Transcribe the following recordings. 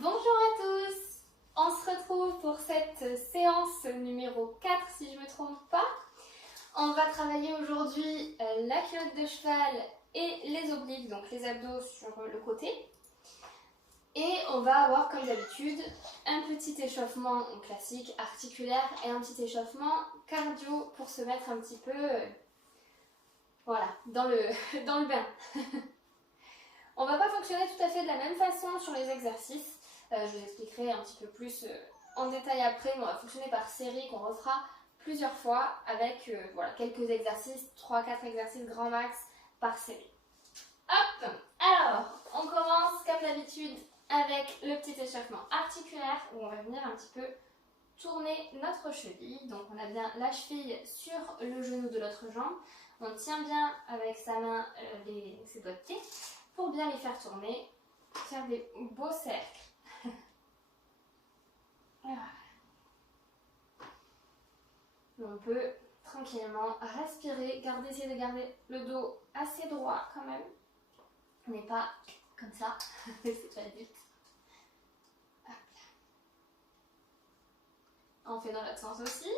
Bonjour à tous! On se retrouve pour cette séance numéro 4 si je ne me trompe pas. On va travailler aujourd'hui la culotte de cheval et les obliques, donc les abdos sur le côté. Et on va avoir comme d'habitude un petit échauffement classique articulaire et un petit échauffement cardio pour se mettre un petit peu voilà, dans le bain. On ne va pas fonctionner tout à fait de la même façon sur les exercices. Je vous expliquerai un petit peu plus en détail après, mais on va fonctionner par série qu'on refera plusieurs fois avec voilà, quelques exercices, 3-4 exercices grand max par série. Hop! Alors, on commence comme d'habitude avec le petit échauffement articulaire où on va venir un petit peu tourner notre cheville. Donc on a bien la cheville sur le genou de l'autre jambe. On tient bien avec sa main ses doigts de pied pour bien les faire tourner, faire des beaux cercles. On peut tranquillement respirer, essayer de garder le dos assez droit quand même. On n'est pas comme ça, c'est pas le but. On fait dans l'autre sens aussi.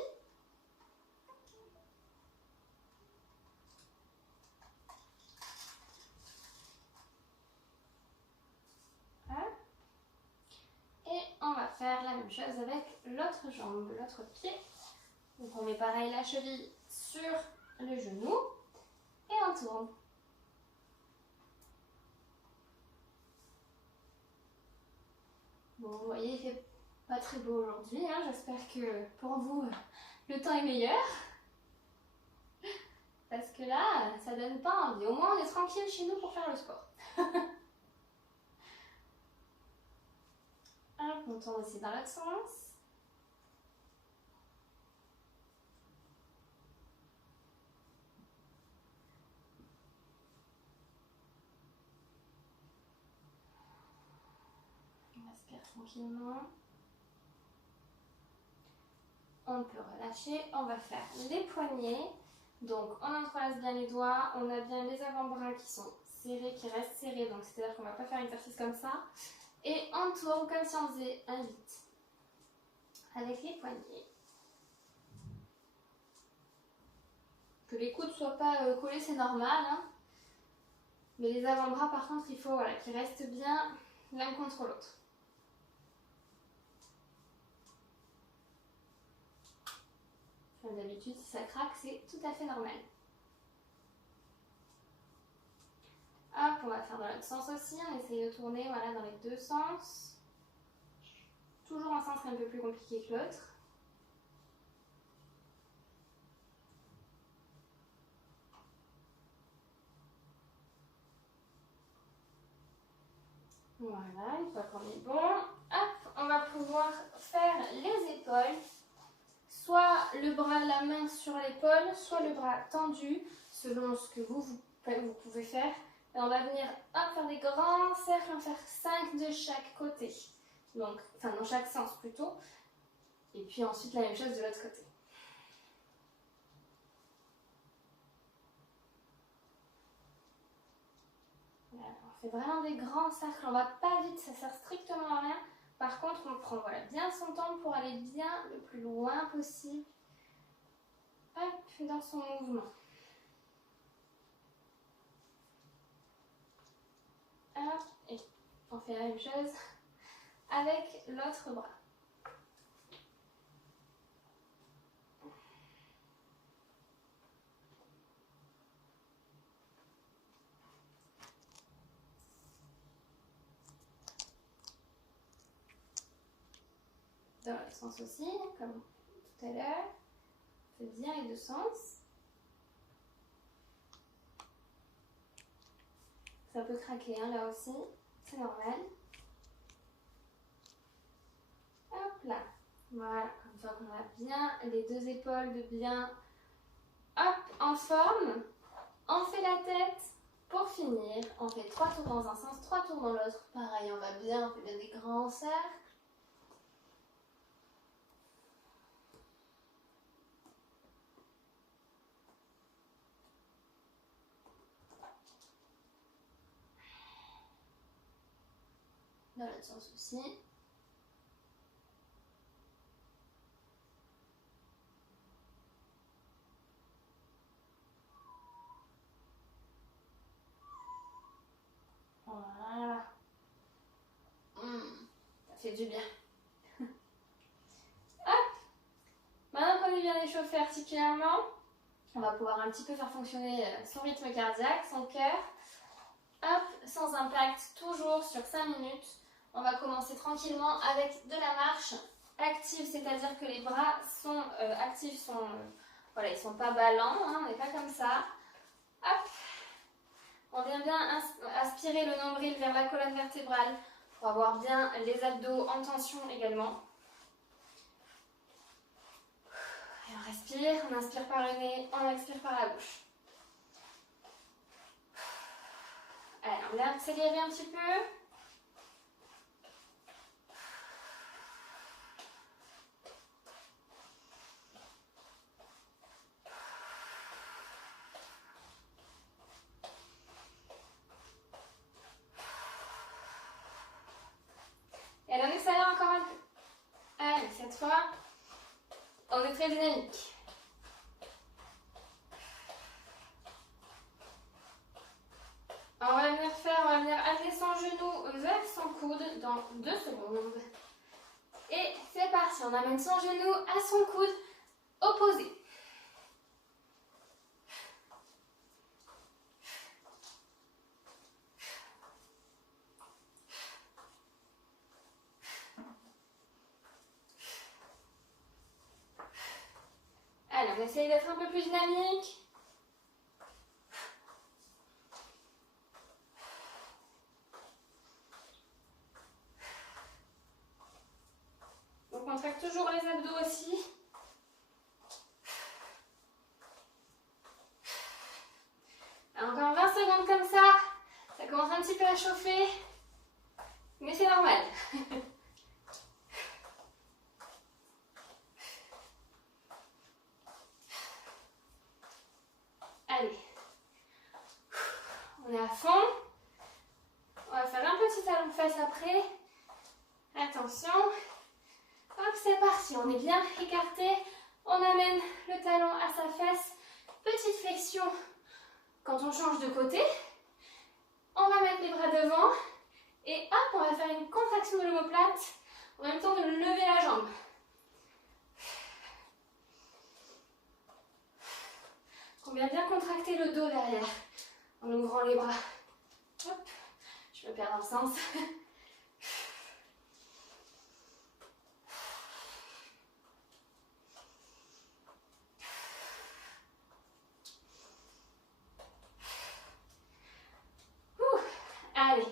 Et on va faire la même chose avec l'autre jambe, l'autre pied. Donc on met pareil la cheville sur le genou et on tourne. Bon, vous voyez, il fait pas très beau aujourd'hui, hein. J'espère que pour vous, le temps est meilleur. Parce que là, ça donne pas envie. Au moins, on est tranquille chez nous pour faire le sport. Hop, on tourne aussi dans l'autre sens. On respire tranquillement. On peut relâcher. On va faire les poignets. Donc, on entrelace bien les doigts. On a bien les avant-bras qui sont serrés, qui restent serrés. Donc, c'est-à-dire qu'on ne va pas faire un exercice comme ça. Et on tourne comme si on faisait un 8 avec les poignets. Que les coudes ne soient pas collés, c'est normal. Hein. Mais les avant-bras, par contre, il faut voilà, qu'ils restent bien l'un contre l'autre. Comme d'habitude, si ça craque, c'est tout à fait normal. Hop, on va faire dans l'autre sens aussi. On essaye de tourner voilà, dans les deux sens. Toujours un sens un peu plus compliqué que l'autre. Voilà, une fois qu'on est bon, hop, on va pouvoir faire les épaules. Soit le bras, la main sur l'épaule, soit le bras tendu, selon ce que vous pouvez faire. Et on va venir hop, faire des grands cercles, en faire 5 de chaque côté. Donc, enfin dans chaque sens plutôt. Et puis ensuite la même chose de l'autre côté. Voilà, on fait vraiment des grands cercles, on va pas vite, ça sert strictement à rien. Par contre, on prend voilà, bien son temps pour aller bien le plus loin possible. Hop, dans son mouvement. Hop, et on fait la même chose avec l'autre bras. Dans l'autre sens aussi, comme tout à l'heure. On fait bien les deux sens. Ça peut craquer hein, là aussi, c'est normal. Hop là, voilà, comme ça qu'on a bien les deux épaules de bien hop, en forme. On fait la tête pour finir. On fait 3 tours dans un sens, 3 tours dans l'autre. Pareil, on fait bien des grands cercles. Dans l'autre sens aussi. fait du bien. Hop. Maintenant qu'on est bien échauffé articulairement, on va pouvoir un petit peu faire fonctionner son rythme cardiaque, son cœur. Hop, sans impact, toujours sur 5 minutes. On va commencer tranquillement avec de la marche active, c'est-à-dire que les bras sont actifs, voilà, ils ne sont pas ballants, hein, on n'est pas comme ça. Hop, on vient bien aspirer le nombril vers la colonne vertébrale pour avoir bien les abdos en tension également. Et on respire, on inspire par le nez, on expire par la bouche. Allez, on va accélérer un petit peu. Et allez, on accélère encore un peu. Allez, cette fois, on est très dynamique. On va venir amener son genou vers son coude dans 2 secondes. Et c'est parti, on amène son genou à son coude opposé. Allez, on essaye d'être un peu plus dynamique. On contracte toujours les abdos aussi. Encore 20 secondes comme ça. Ça commence un petit peu à chauffer. Mais c'est normal. Allez. On est à fond. On va faire un petit talon de fesse après. Attention. Hop, c'est parti. On est bien écarté. On amène le talon à sa fesse. Petite flexion. Quand on change de côté, on va mettre les bras devant. Et hop, on va faire une contraction de l'omoplate en même temps de lever la jambe. On vient bien contracter le dos derrière en ouvrant les bras. Hop, je me perds dans le sens. Allez,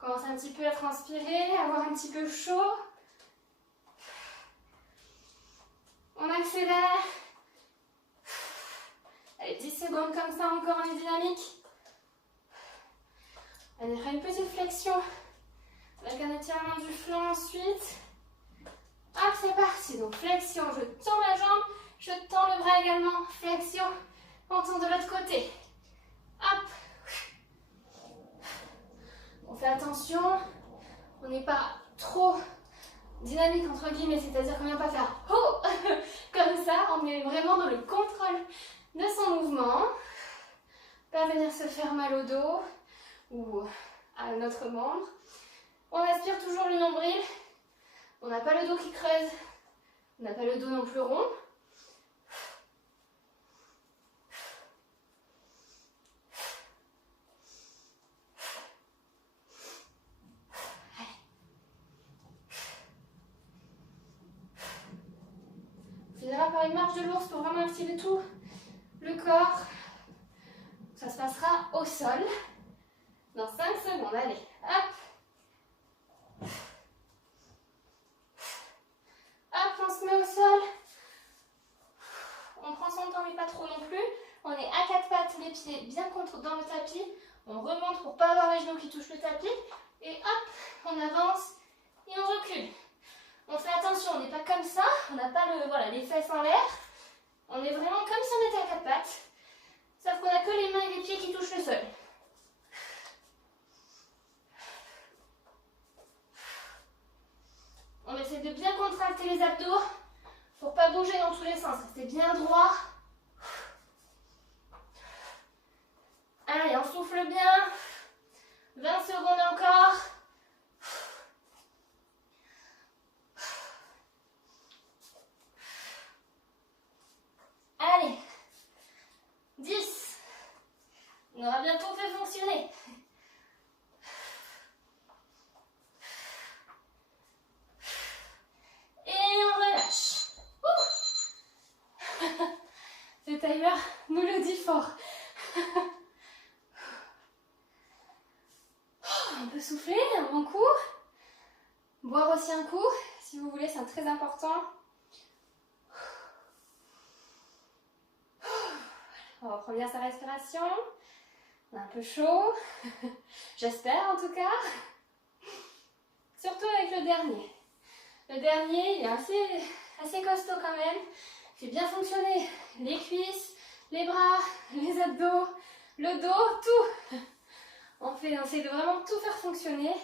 on commence un petit peu à transpirer, à avoir un petit peu chaud. On accélère. Allez, 10 secondes comme ça, encore on est dynamique. On fera une petite flexion avec un étirement du flanc ensuite. Hop, c'est parti. Donc flexion, je tends la jambe, je tends le bras également. Flexion, on tourne de l'autre côté. Hop. On fait attention, on n'est pas trop dynamique entre guillemets, c'est-à-dire qu'on ne vient pas faire oh comme ça, on est vraiment dans le contrôle de son mouvement. Pas venir se faire mal au dos ou à notre membre. On aspire toujours le nombril, on n'a pas le dos qui creuse, on n'a pas le dos non plus rond. Par une marche de l'ours pour vraiment activer tout le corps. Ça se passera au sol dans 5 secondes. Allez, hop. Hop, on se met au sol. On prend son temps mais pas trop non plus. On est à 4 pattes, les pieds bien contre dans le tapis. On remonte pour ne pas avoir les genoux qui touchent le tapis. Et hop, on avance et on recule. On fait attention, on n'est pas comme ça, on n'a pas les fesses en l'air. On est vraiment comme si on était à 4 pattes. Sauf qu'on n'a que les mains et les pieds qui touchent le sol. On essaie de bien contracter les abdos pour ne pas bouger dans tous les sens. Restez bien droit. Allez, on souffle bien. 20 secondes encore. timer nous le dit fort. On peut souffler un bon coup. Boire aussi un coup, si vous voulez, c'est très important. On va reprendre bien sa respiration. On a un peu chaud. J'espère en tout cas. Surtout avec le dernier. Le dernier, il est assez costaud quand même. Il fait bien fonctionner les cuisses, les bras, les abdos, le dos, tout. On essaie de vraiment tout faire fonctionner.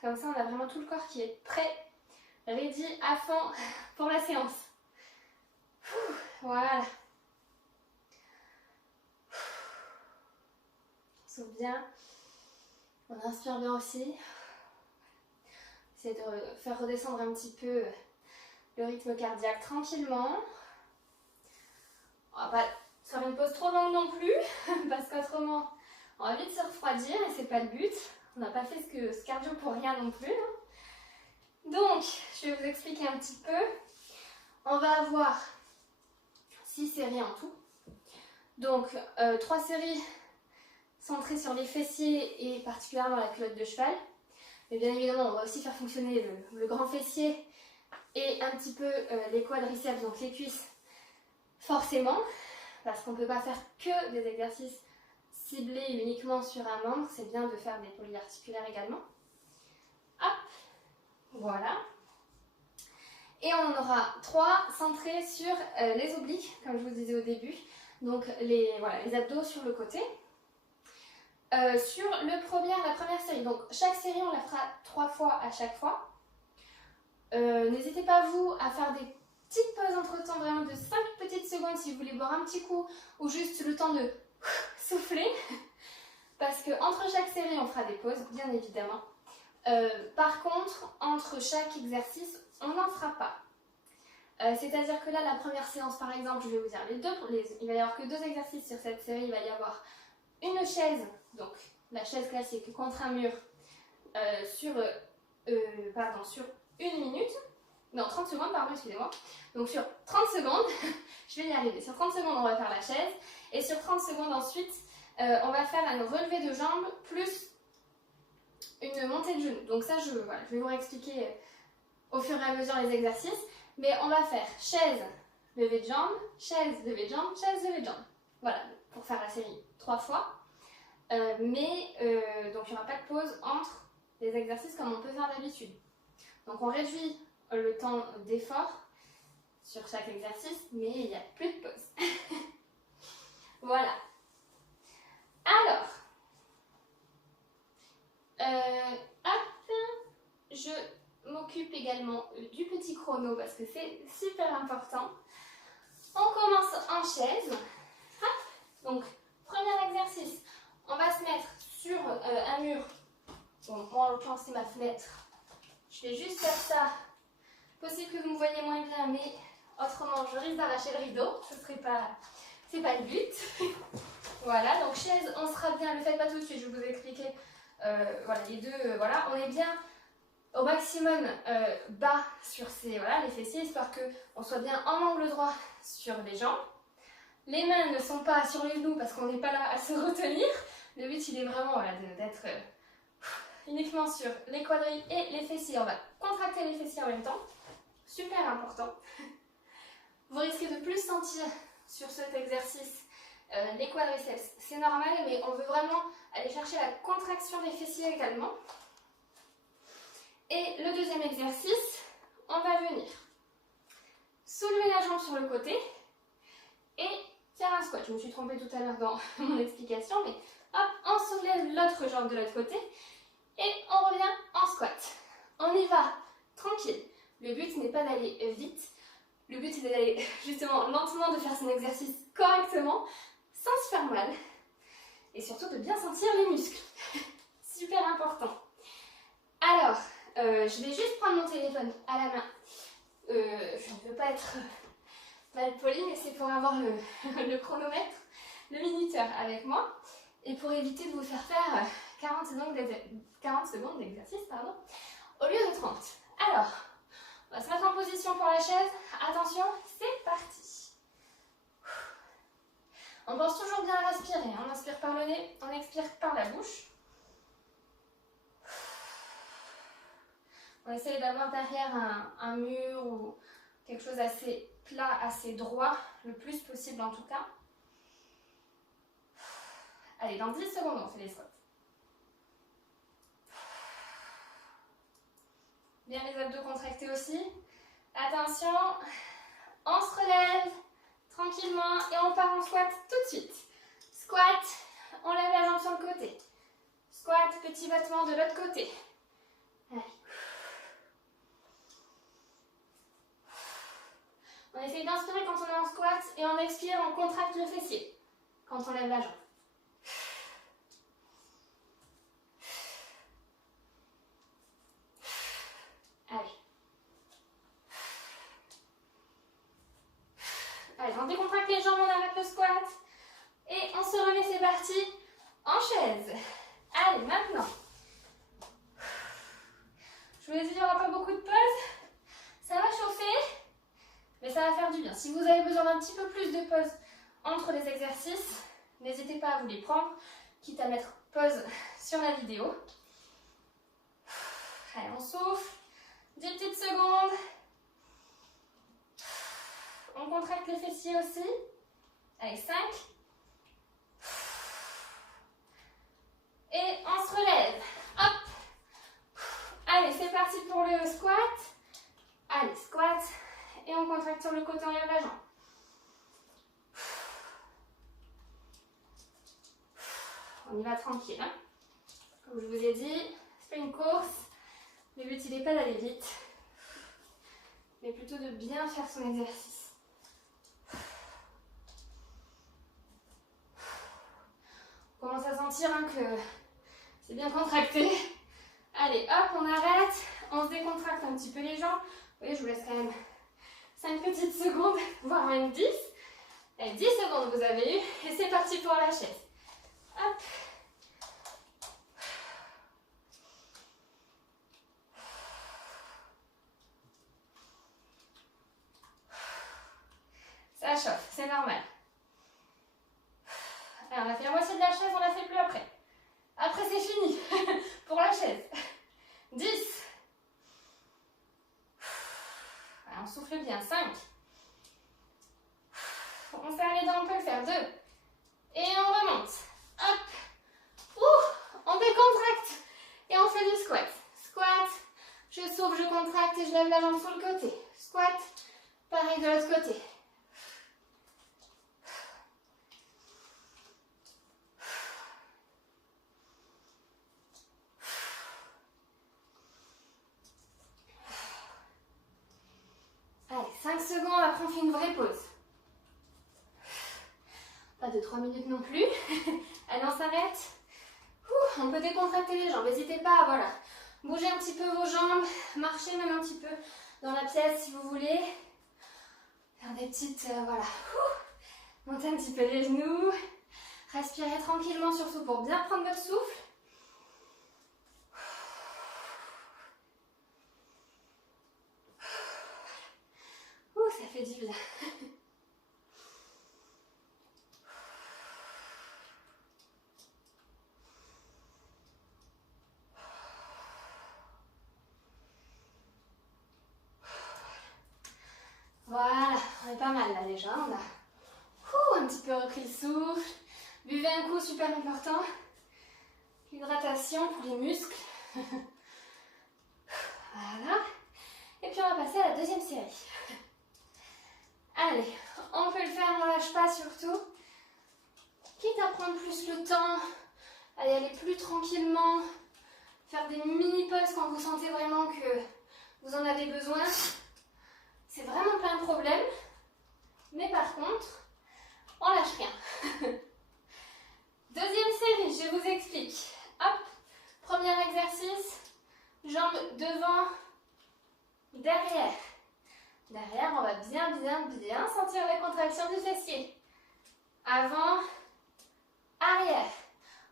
Comme ça, on a vraiment tout le corps qui est prêt, ready à fond pour la séance. Voilà. On souffle bien. On inspire bien aussi. Essayez de faire redescendre un petit peu le rythme cardiaque tranquillement. On va pas faire une pause trop longue non plus, parce qu'autrement, on va vite se refroidir et c'est pas le but. On n'a pas fait ce cardio pour rien non plus. Donc, je vais vous expliquer un petit peu. On va avoir 6 séries en tout. Donc, 3 séries centrées sur les fessiers et particulièrement la culotte de cheval. Mais bien évidemment, on va aussi faire fonctionner le grand fessier et un petit peu les quadriceps, donc les cuisses, forcément, parce qu'on ne peut pas faire que des exercices ciblés uniquement sur un membre, c'est bien de faire des polyarticulaires également. Hop, voilà. Et on en aura 3 centrés sur les obliques, comme je vous disais au début, donc les abdos sur le côté. Sur la première série, donc chaque série on la fera 3 fois à chaque fois. N'hésitez pas vous à faire des petites pauses entre temps, vraiment de 5 petites secondes si vous voulez boire un petit coup ou juste le temps de souffler. Parce que entre chaque série on fera des pauses, bien évidemment. Par contre, entre chaque exercice, on n'en fera pas. C'est-à-dire que là, la première séance par exemple, je vais vous dire il va y avoir que 2 exercices sur cette série, il va y avoir une chaise, donc la chaise classique contre un mur sur 1 minute, non 30 secondes, pardon, excusez-moi. Donc sur 30 secondes, je vais y arriver, sur 30 secondes on va faire la chaise et sur 30 secondes ensuite on va faire un relevé de jambes plus une montée de genoux. Donc ça je vais vous réexpliquer au fur et à mesure les exercices, mais on va faire chaise, levée de jambes, chaise, levée de jambes, chaise, levée de jambes. Voilà, pour faire la série 3 fois. Donc il n'y aura pas de pause entre les exercices comme on peut faire d'habitude. Donc on réduit le temps d'effort sur chaque exercice, mais il n'y a plus de pause. Voilà. Alors, hop, je m'occupe également du petit chrono parce que c'est super important. On commence en chaise. Hop. Donc, premier exercice, on va se mettre sur un mur. Bon, moi en l'occurrence c'est ma fenêtre. Je vais juste faire ça. Possible que vous me voyez moins bien, mais autrement je risque d'arracher le rideau. C'est pas le but. Voilà, donc chaise, on sera bien. Ne le faites pas tout de suite, je vais vous expliquer. Les deux. Voilà, on est bien au maximum bas sur les fessiers, histoire qu'on soit bien en angle droit sur les jambes. Les mains ne sont pas sur les genoux parce qu'on n'est pas là à se retenir. Le but il est vraiment d'être uniquement sur les quadrilles et les fessiers. On va contracter les fessiers en même temps. Super important. Vous risquez de plus sentir sur cet exercice les quadriceps. C'est normal, mais on veut vraiment aller chercher la contraction des fessiers également. Et le deuxième exercice, on va venir soulever la jambe sur le côté et faire un squat. Je me suis trompée tout à l'heure dans mon explication, mais hop, on soulève l'autre jambe de l'autre côté et on revient en squat. On y va tranquille. Le but n'est pas d'aller vite, le but c'est d'aller justement lentement, de faire son exercice correctement, sans se faire mal et surtout de bien sentir les muscles. Super important. Alors, je vais juste prendre mon téléphone à la main. Je ne veux pas être mal polie, mais c'est pour avoir le chronomètre, le minuteur avec moi et pour éviter de vous faire 40 secondes d'exercice au lieu de 30. Alors, on va se mettre en position pour la chaise. Attention, c'est parti. On pense toujours bien à respirer, hein. On inspire par le nez, on expire par la bouche. On essaie d'avoir derrière un mur ou quelque chose assez plat, assez droit, le plus possible en tout cas. Allez, dans 10 secondes, on fait les squats. Bien les abdos contractés aussi. Attention, on se relève tranquillement et on part en squat tout de suite. Squat, on lève la jambe sur le côté. Squat, petit battement de l'autre côté. Allez. On essaye d'inspirer quand on est en squat et on expire, on contracte le fessier quand on lève la jambe. Allez. Allez, on décontracte les jambes, on arrête le squat. Et on se remet, c'est parti, en chaise. Allez, maintenant. Je vous l'ai dit, il n'y aura pas beaucoup de pause. Ça va chauffer, mais ça va faire du bien. Si vous avez besoin d'un petit peu plus de pause entre les exercices, n'hésitez pas à vous les prendre, quitte à mettre pause sur la vidéo. Allez, on souffle. 10 petites secondes. On contracte les fessiers aussi. Allez, 5. Et on se relève. Hop. Allez, c'est parti pour le squat. Allez, squat. Et on contracte sur le côté, on lève la jambe. On y va tranquille. Hein. Comme je vous ai dit, c'est pas une course. Le but, il n'est pas d'aller vite, mais plutôt de bien faire son exercice. On commence à sentir hein, que c'est bien contracté. Allez, hop, on arrête. On se décontracte un petit peu les jambes. Vous voyez, je vous laisse quand même 5 petites secondes, voire même 10. Allez, 10 secondes vous avez eu. Et c'est parti pour la chaise. Hop. Ça chauffe, c'est normal. Alors, on a fait la moitié de la chaise, on la fait plus après. Après, c'est fini pour la chaise. 10. Alors, on souffle bien. 5. On serre les dents, on peut le faire. 2. Et on remonte. Hop. On décontracte. Et on fait du squat. Squat. Je souffle, je contracte et je lève la jambe sur le côté. Squat. Pareil de l'autre côté. Allez, 5 secondes, après on fait une vraie pause. Pas de 3 minutes non plus. Allez, on s'arrête. On peut décontracter les jambes. N'hésitez pas à voilà, bouger un petit peu vos jambes, marcher même un petit peu dans la pièce si vous voulez. Faire des petites, voilà. Montez un petit peu les genoux. Respirez tranquillement surtout pour bien prendre votre souffle. Ça fait du bien. Voilà, on est pas mal là déjà. On a un petit peu repris le souffle. Buvez un coup, super important. Hydratation pour les muscles. Voilà. Et puis on va passer à la deuxième série. Allez, on peut le faire, on ne lâche pas surtout. Quitte à prendre plus le temps, à y aller plus tranquillement, faire des mini-pauses quand vous sentez vraiment que vous en avez besoin. C'est vraiment pas un problème. Mais par contre, on lâche rien. Deuxième série, je vous explique. Hop, premier exercice, jambes devant, derrière. Derrière, on va bien sentir la contraction du fessier. Avant, arrière.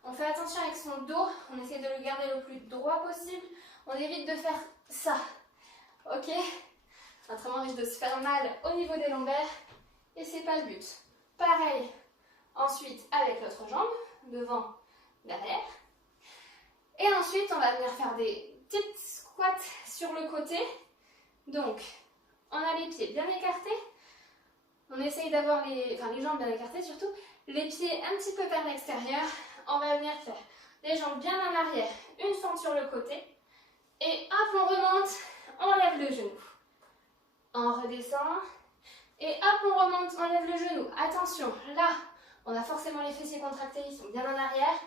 On fait attention avec son dos, on essaie de le garder le plus droit possible. On évite de faire ça. Ok? Autrement, on risque de se faire mal au niveau des lombaires. Et c'est pas le but. Pareil, Ensuite, avec l'autre jambe, devant, derrière. Et ensuite, on va venir faire des petites squats sur le côté. Donc, on a les pieds bien écartés. On essaye d'avoir les jambes bien écartées surtout. Les pieds un petit peu vers l'extérieur. On va venir faire les jambes bien en arrière, une fente sur le côté. Et hop, on remonte, on lève le genou. On redescend. Et hop, on remonte, on lève le genou. Attention, là, on a forcément les fessiers contractés, ils sont bien en arrière.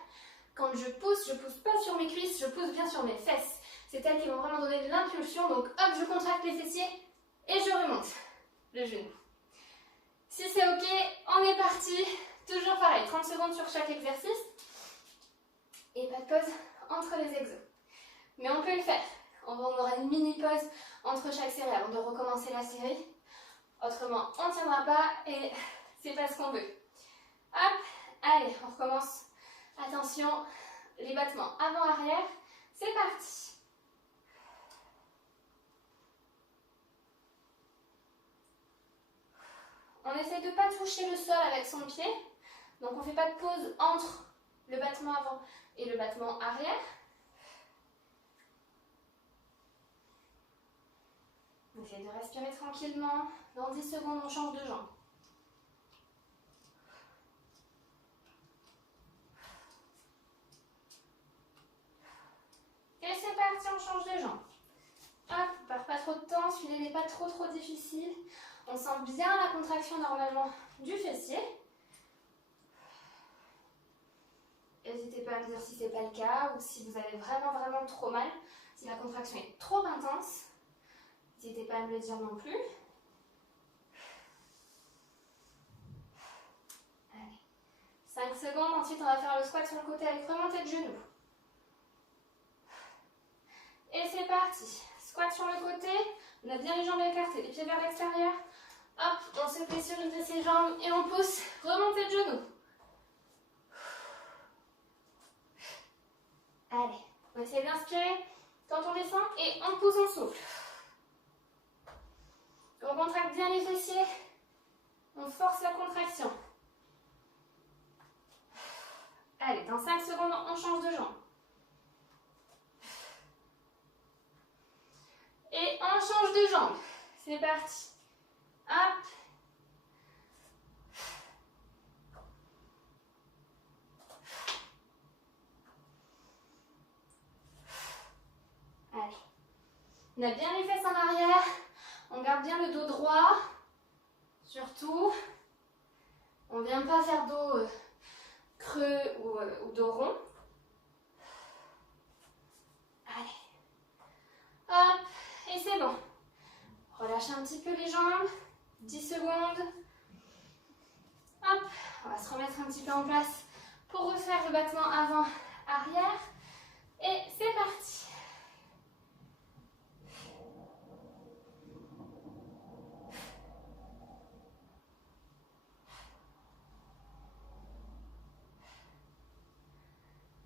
Quand je pousse pas sur mes cuisses, je pousse bien sur mes fesses. C'est elles qui vont vraiment donner de l'impulsion. Donc hop, je contracte les fessiers et je remonte le genou. Si c'est ok, on est parti. Toujours pareil, 30 secondes sur chaque exercice. Et pas de pause entre les exos. Mais on peut le faire. On aura une mini pause entre chaque série avant de recommencer la série. Autrement, on ne tiendra pas et c'est pas ce qu'on veut. Hop, allez, on recommence. Attention, les battements avant-arrière. C'est parti. On essaie de ne pas toucher le sol avec son pied. Donc on ne fait pas de pause entre le battement avant et le battement arrière. On essaie de respirer tranquillement. Dans 10 secondes, on change de jambe. Et c'est parti, on change de jambe. Hop, on perd pas trop de temps, celui-là n'est pas trop difficile. On sent bien la contraction normalement du fessier. N'hésitez pas à me dire si ce n'est pas le cas ou si vous avez vraiment trop mal. Si la contraction est trop intense, n'hésitez pas à me le dire non plus. Allez. 5 secondes, ensuite on va faire le squat sur le côté avec remontée de genoux. Et c'est parti. Squat sur le côté, on a bien les jambes écartées, les pieds vers l'extérieur. Hop, on se fait sur une de ses jambes et on pousse, remontée de genoux. Allez, on essaie d'inspirer quand on descend et on pousse, on souffle. On contracte bien les fessiers, on force la contraction. Allez, dans 5 secondes, on change de jambe. Et on change de jambe. C'est parti. Hop. Allez. On a bien les fesses en arrière. On garde bien le dos droit. Surtout. On ne vient pas faire dos creux ou dos rond. Allez. Hop. Et c'est bon. Relâchez un petit peu les jambes. 10 secondes. Hop. On va se remettre un petit peu en place pour refaire le battement avant-arrière. Et c'est parti.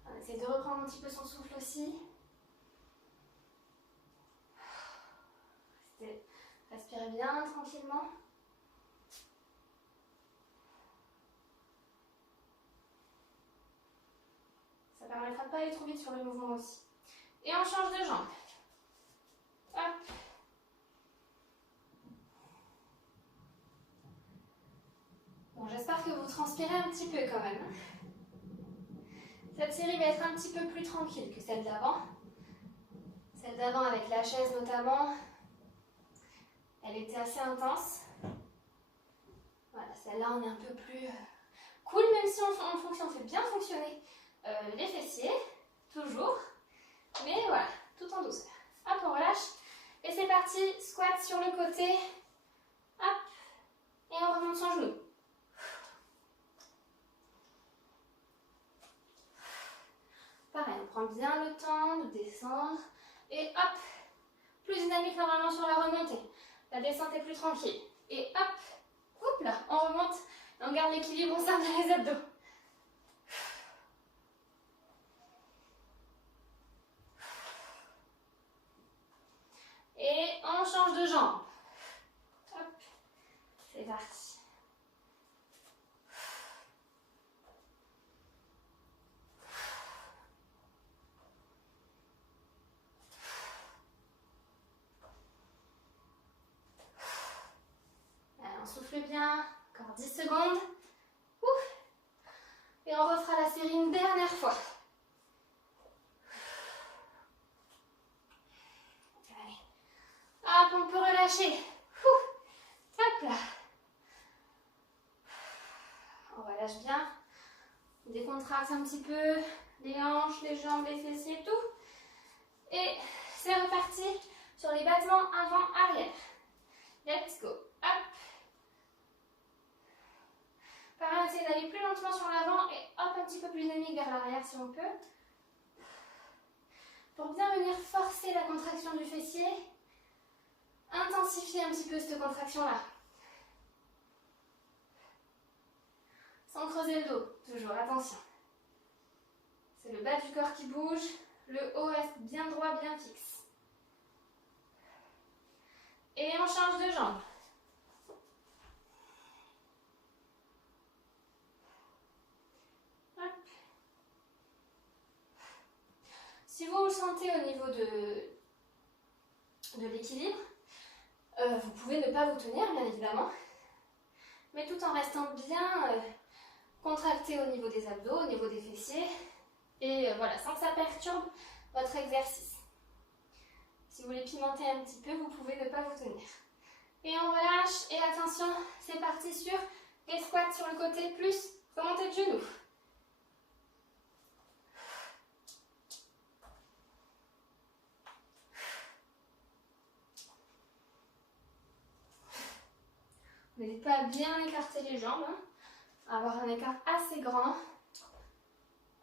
On essaie de reprendre un petit peu son souffle aussi. Respirez bien tranquillement. Ça permettra de ne pas aller trop vite sur le mouvement aussi. Et on change de jambe. Hop. Bon, j'espère que vous transpirez un petit peu quand même. Cette série va être un petit peu plus tranquille que celle d'avant. Celle d'avant avec la chaise notamment. Elle était assez intense. Voilà, celle-là on est un peu plus cool, même si on fait bien fonctionner les fessiers, toujours. Mais voilà, tout en douceur. Hop, on relâche. Et c'est parti, squat sur le côté. Hop, et on remonte son genou. Pareil, on prend bien le temps de descendre. Et hop, plus dynamique normalement sur la remontée. La descente est plus tranquille. Et hop là, on remonte. On garde l'équilibre, on serre bien les abdos. Et on change de jambe. Hop, c'est parti. souffle bien. Encore 10 secondes. Ouf. Et on refera la série une dernière fois. Allez. Hop, on peut relâcher. Ouh. Hop là. On relâche bien. On décontracte un petit peu les hanches, les jambes, les fessiers, tout. Et c'est reparti sur les battements avant-arrière. Let's go. Hop. Pareil, essayez d'aller plus lentement sur l'avant et hop, un petit peu plus dynamique vers l'arrière si on peut. Pour bien venir forcer la contraction du fessier, intensifier un petit peu cette contraction-là. Sans creuser le dos, toujours, attention. C'est le bas du corps qui bouge, le haut reste bien droit, bien fixe. Et on change de jambe. Hop. Si vous le sentez au niveau de l'équilibre, vous pouvez ne pas vous tenir, bien évidemment, mais tout en restant bien contracté au niveau des abdos, au niveau des fessiers, et voilà, sans que ça perturbe votre exercice. Si vous voulez pimenter un petit peu, vous pouvez ne pas vous tenir. Et on relâche, et attention, c'est parti sur les squats sur le côté, plus remontée de genoux. N'hésitez pas à bien écarter les jambes, hein, à avoir un écart assez grand.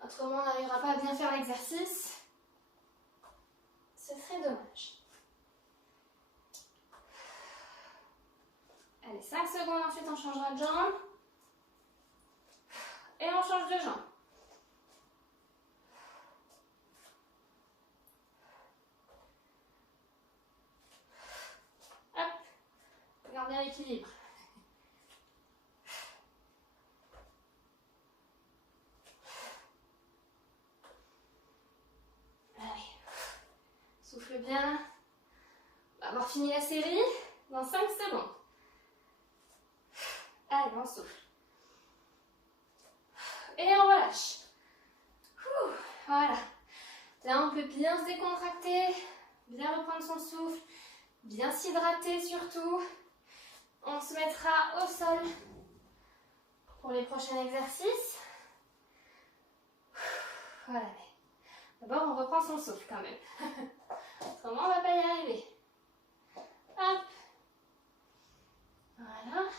Autrement, on n'arrivera pas à bien faire l'exercice. Ce serait dommage. Allez, 5 secondes, ensuite on changera de jambe. Et on change de jambe. Hop, regarde bien l'équilibre. Souffle bien. On va avoir fini la série dans 5 secondes. Allez, on souffle. Et on relâche. Voilà. Là, on peut bien se décontracter, bien reprendre son souffle, bien s'hydrater surtout. On se mettra au sol pour les prochains exercices. Voilà. D'abord, on reprend son souffle quand même. Autrement, on ne va pas y arriver. Hop. Voilà.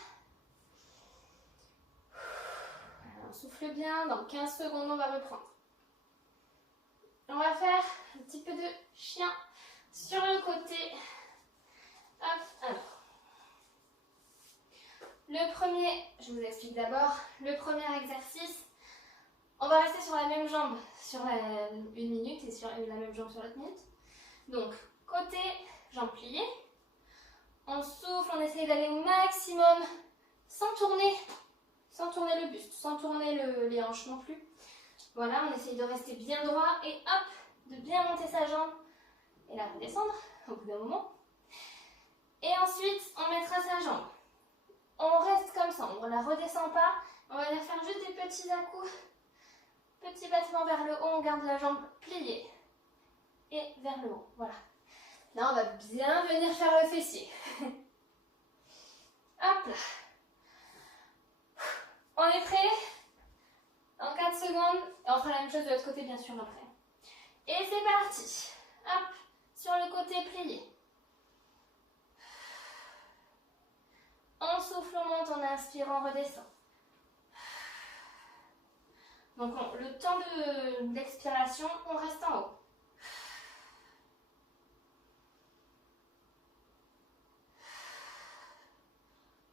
On souffle bien. Dans 15 secondes, on va reprendre. On va faire un petit peu de chien sur le côté. Hop. Alors. Le premier, je vous explique d'abord, le premier exercice, on va rester sur la même jambe sur une minute et sur la même jambe sur l'autre minute. Donc, côté, jambe pliée. On souffle, on essaye d'aller au maximum sans tourner le buste, sans tourner les hanches non plus. Voilà, on essaye de rester bien droit et hop, de bien monter sa jambe et la redescendre au bout d'un moment. Et ensuite, on mettra sa jambe. On reste comme ça, on ne la redescend pas. On va venir faire juste des petits à-coups. Petit battement vers le haut, on garde la jambe pliée. Et vers le haut, voilà. Là, on va bien venir faire le fessier. Hop là. On est prêt? Dans 4 secondes. Et on fera la même chose de l'autre côté, bien sûr, après. Et c'est parti. Hop, sur le côté plié. On souffle, on monte, on inspire, on redescend. Donc, le temps d'expiration, on reste en haut.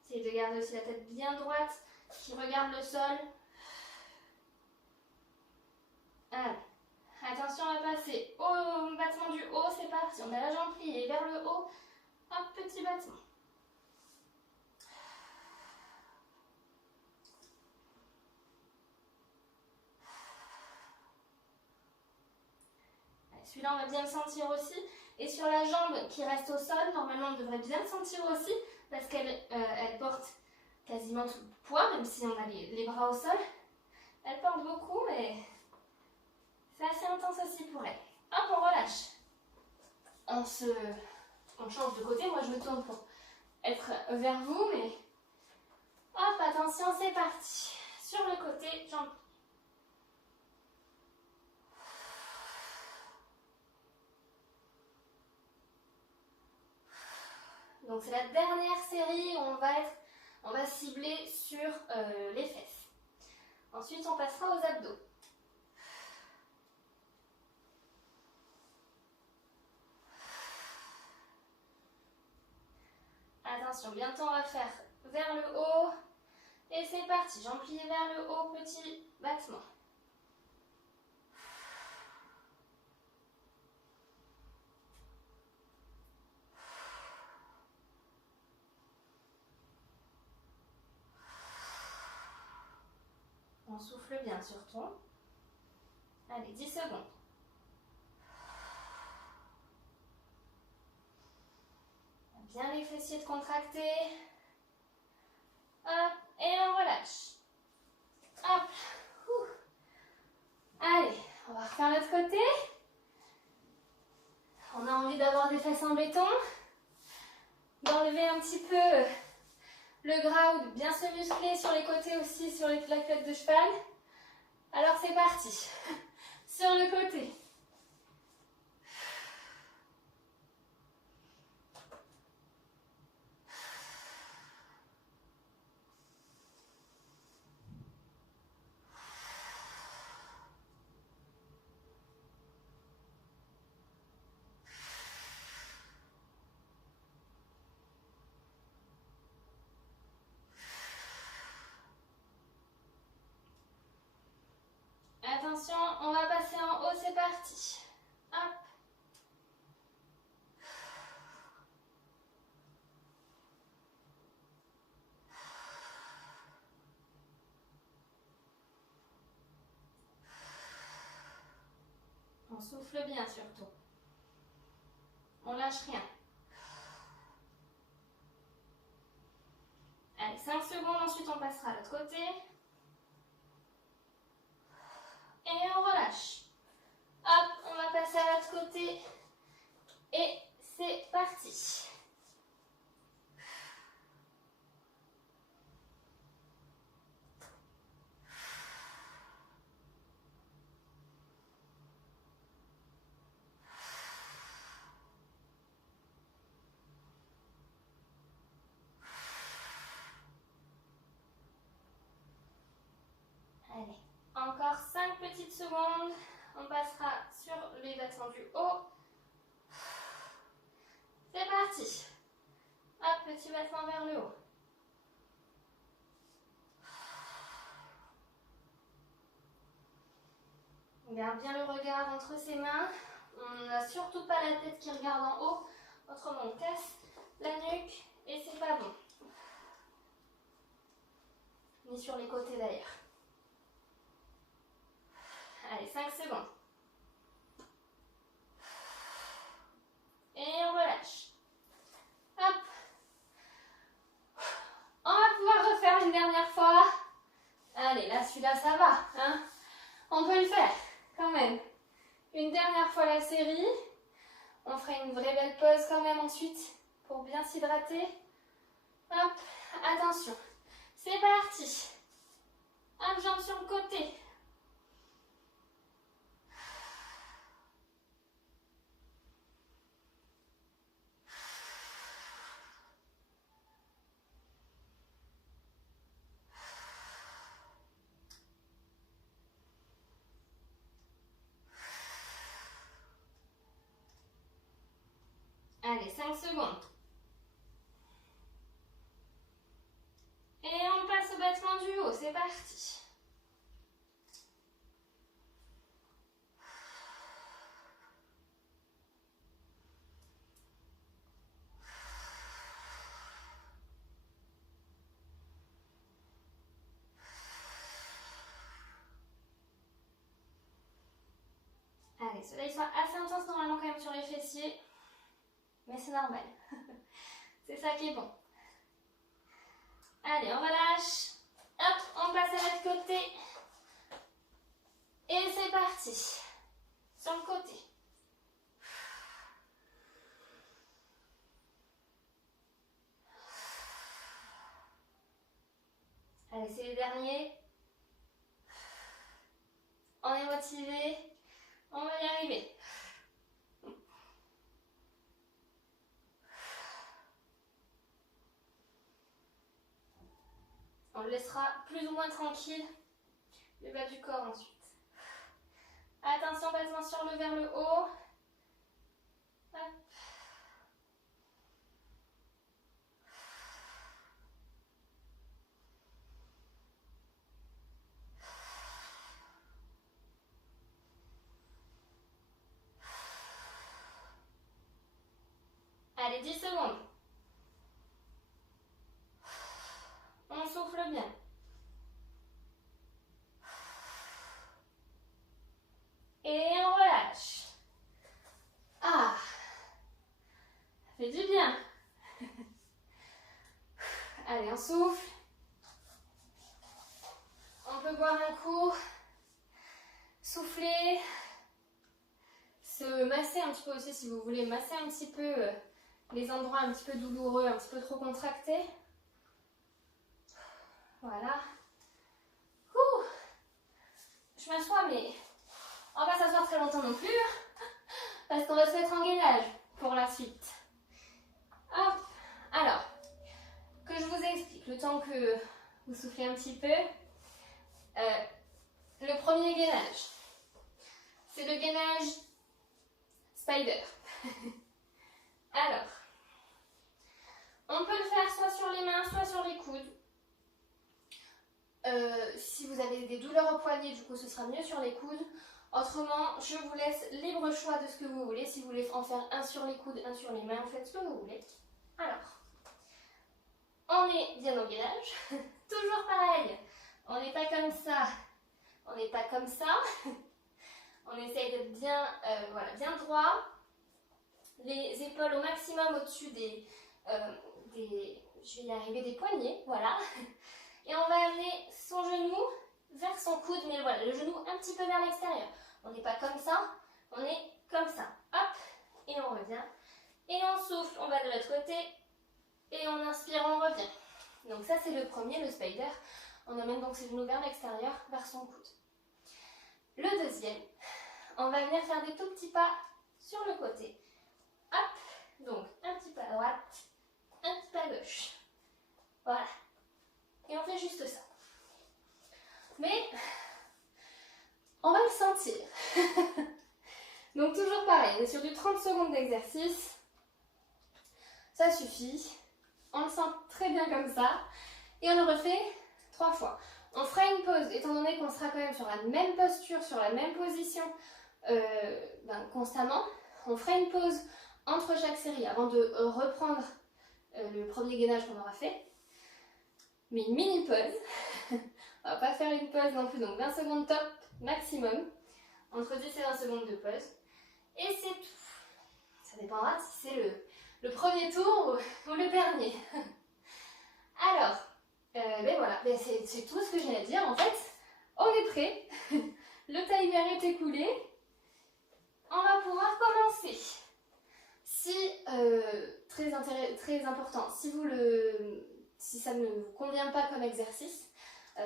Essayez de garder aussi la tête bien droite, qui regarde le sol. Allez. Attention, on va passer au battement du haut, c'est parti. On a la jambe pliée vers le haut. Hop, petit battement. Celui-là, on va bien le sentir aussi. Et sur la jambe qui reste au sol, normalement, on devrait bien le sentir aussi parce qu'elle elle porte quasiment tout le poids, même si on a les bras au sol. Elle porte beaucoup, mais c'est assez intense aussi pour elle. Hop, on relâche. On change de côté. Moi, je me tourne pour être vers vous, mais hop, attention, c'est parti. Sur le côté, jambe. Donc c'est la dernière série où on va cibler sur les fesses. Ensuite, on passera aux abdos. Attention, bientôt on va faire vers le haut. Et c'est parti, jambes pliées vers le haut, petit battement. On souffle bien surtout. Allez, 10 secondes. Bien les fessiers de contracter. Hop, et on relâche. Hop. Ouh. Allez, on va refaire l'autre côté. On a envie d'avoir des fesses en béton. D'enlever un petit peu le gras ou de bien se muscler sur les côtés aussi, sur la culotte de cheval. Alors c'est parti. Sur le côté. Attention, on va passer en haut, c'est parti. Hop. On souffle bien surtout. On lâche rien. Allez, 5 secondes, ensuite on passera à l'autre côté. Et on relâche. Hop, on va passer à l'autre côté. Et c'est parti. Allez, encore 5 petites secondes. On passera sur les battements du haut. C'est parti. Hop, petit battement vers le haut. On garde bien le regard entre ses mains. On n'a surtout pas la tête qui regarde en haut. Autrement, on casse la nuque et c'est pas bon. Ni sur les côtés d'ailleurs. Allez, 5 secondes. Et on relâche. Hop. On va pouvoir refaire une dernière fois. Allez, là, celui-là, ça va. Hein, on peut le faire, quand même. Une dernière fois la série. On ferait une vraie belle pause quand même ensuite pour bien s'hydrater. Hop, attention. C'est parti. Hop, jambes sur le côté. Allez, 5 secondes. Et on passe au battement du haut, c'est parti. Allez, ceux-là ils sont assez intenses normalement quand même sur les fessiers. Mais c'est normal. C'est ça qui est bon. Allez, on relâche. Hop, on passe à l'autre côté. Et c'est parti. Sur le côté. Allez, c'est les derniers. On est motivé. On va y arriver. On le laissera plus ou moins tranquille. Le bas du corps ensuite. Attention, passement sur le vers le haut. Hop. Allez, 10 secondes. On souffle bien. Et on relâche. Ah, ça fait du bien. Allez, on souffle. On peut boire un coup. Souffler. Se masser un petit peu aussi si vous voulez. Masser un petit peu les endroits un petit peu douloureux, un petit peu trop contractés. Voilà. Ouh. Je m'assois, mais on va pas s'asseoir très longtemps non plus. Parce qu'on va se mettre en gainage pour la suite. Hop. Alors, que je vous explique, le temps que vous soufflez un petit peu. Le premier gainage, c'est le gainage spider. Alors, on peut le faire soit sur les mains, soit sur les coudes. Si vous avez des douleurs au poignet, du coup, ce sera mieux sur les coudes. Autrement, je vous laisse libre choix de ce que vous voulez. Si vous voulez en faire un sur les coudes, un sur les mains, vous faites ce que vous voulez. Alors, on est bien au gainage. Toujours pareil. On n'est pas comme ça. On n'est pas comme ça. On essaye d'être bien, voilà, bien droit. Les épaules au maximum au-dessus je vais y arriver, des poignets, voilà. Et on va amener son genou vers son coude, mais voilà, le genou un petit peu vers l'extérieur. On n'est pas comme ça, on est comme ça. Hop, et on revient. Et on souffle, on va de l'autre côté. Et on inspire, on revient. Donc ça, c'est le premier, le spider. On amène donc ses genoux vers l'extérieur, vers son coude. Le deuxième, on va venir faire des tout petits pas sur le côté. Hop, donc un petit pas à droite, un petit pas à gauche. Voilà. Et on fait juste ça. Mais on va le sentir. Donc toujours pareil, on est sur du 30 secondes d'exercice. Ça suffit. On le sent très bien comme ça. Et on le refait 3 fois. On fera une pause, étant donné qu'on sera quand même sur la même posture, sur la même position constamment. On fera une pause entre chaque série avant de reprendre le premier gainage qu'on aura fait. Mais une mini pause. On va pas faire une pause non plus, donc 20 secondes top maximum. Entre 10 et 20 secondes de pause. Et c'est tout. Ça dépendra si c'est le premier tour ou le dernier. Alors, ben voilà, ben c'est tout ce que j'ai à dire en fait. On est prêt. Le timer est écoulé. On va pouvoir commencer. Si, très important, si ça ne vous convient pas comme exercice,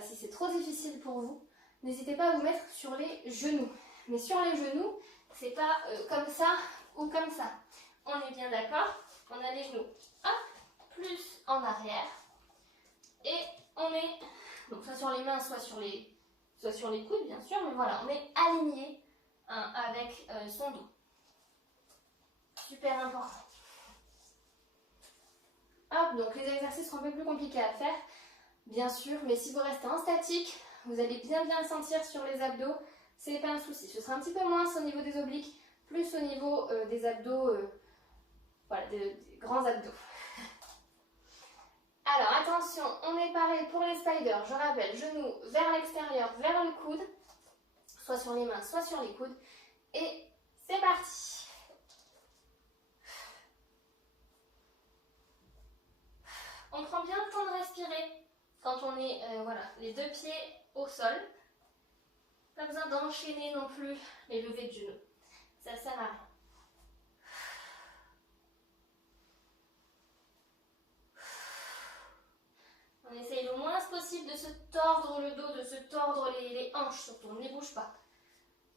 si c'est trop difficile pour vous, n'hésitez pas à vous mettre sur les genoux. Mais sur les genoux, c'est pas comme ça ou comme ça. On est bien d'accord. On a les genoux hop, plus en arrière. Et on est, donc soit sur les mains, soit sur les coudes, bien sûr. Mais voilà, on est aligné avec son dos. Super important. Hop, donc les exercices seront un peu plus compliqués à faire, bien sûr. Mais si vous restez en statique, vous allez bien le sentir sur les abdos. C'est pas un souci. Ce sera un petit peu moins au niveau des obliques, plus au niveau des abdos, voilà, des grands abdos. Alors attention, on est pareil pour les spiders. Je rappelle, genoux vers l'extérieur, vers le coude, soit sur les mains, soit sur les coudes. Et c'est parti. On prend bien le temps de respirer. quand on est voilà, les deux pieds au sol. Pas besoin d'enchaîner non plus les levées de genoux. Ça sert à rien. On essaye le moins possible de se tordre le dos, de se tordre les hanches surtout. On ne les bouge pas.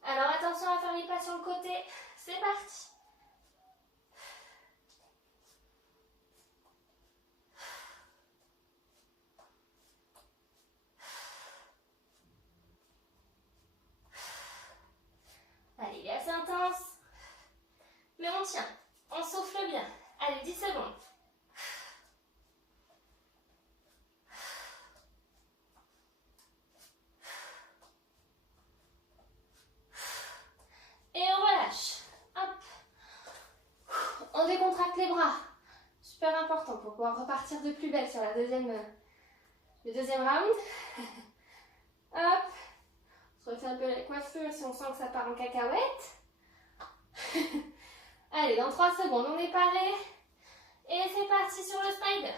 Alors attention à faire les pas sur le côté. C'est parti. Allez, il est assez intense. Mais on tient. On souffle bien. Allez, 10 secondes. Et on relâche. Hop. On décontracte les bras. Super important pour pouvoir repartir de plus belle sur le deuxième round. Hop. On se refait un peu la coiffure si on sent que ça part en cacahuète. Allez, dans 3 secondes, on est paré. Et c'est parti sur le spider.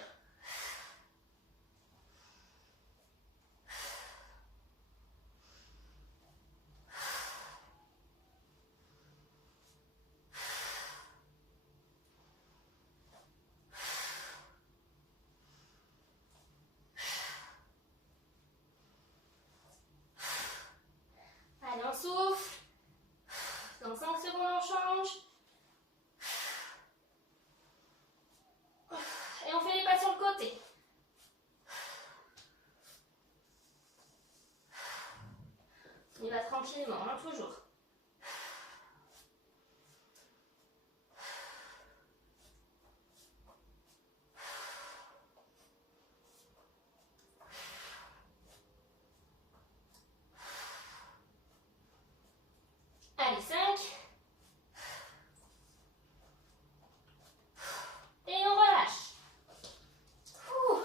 Allez, on souffle. Dans 5 secondes, on change. Et on fait les pas sur le côté. On y va tranquillement, hein, toujours. Allez, 5. Et on relâche. Ouh.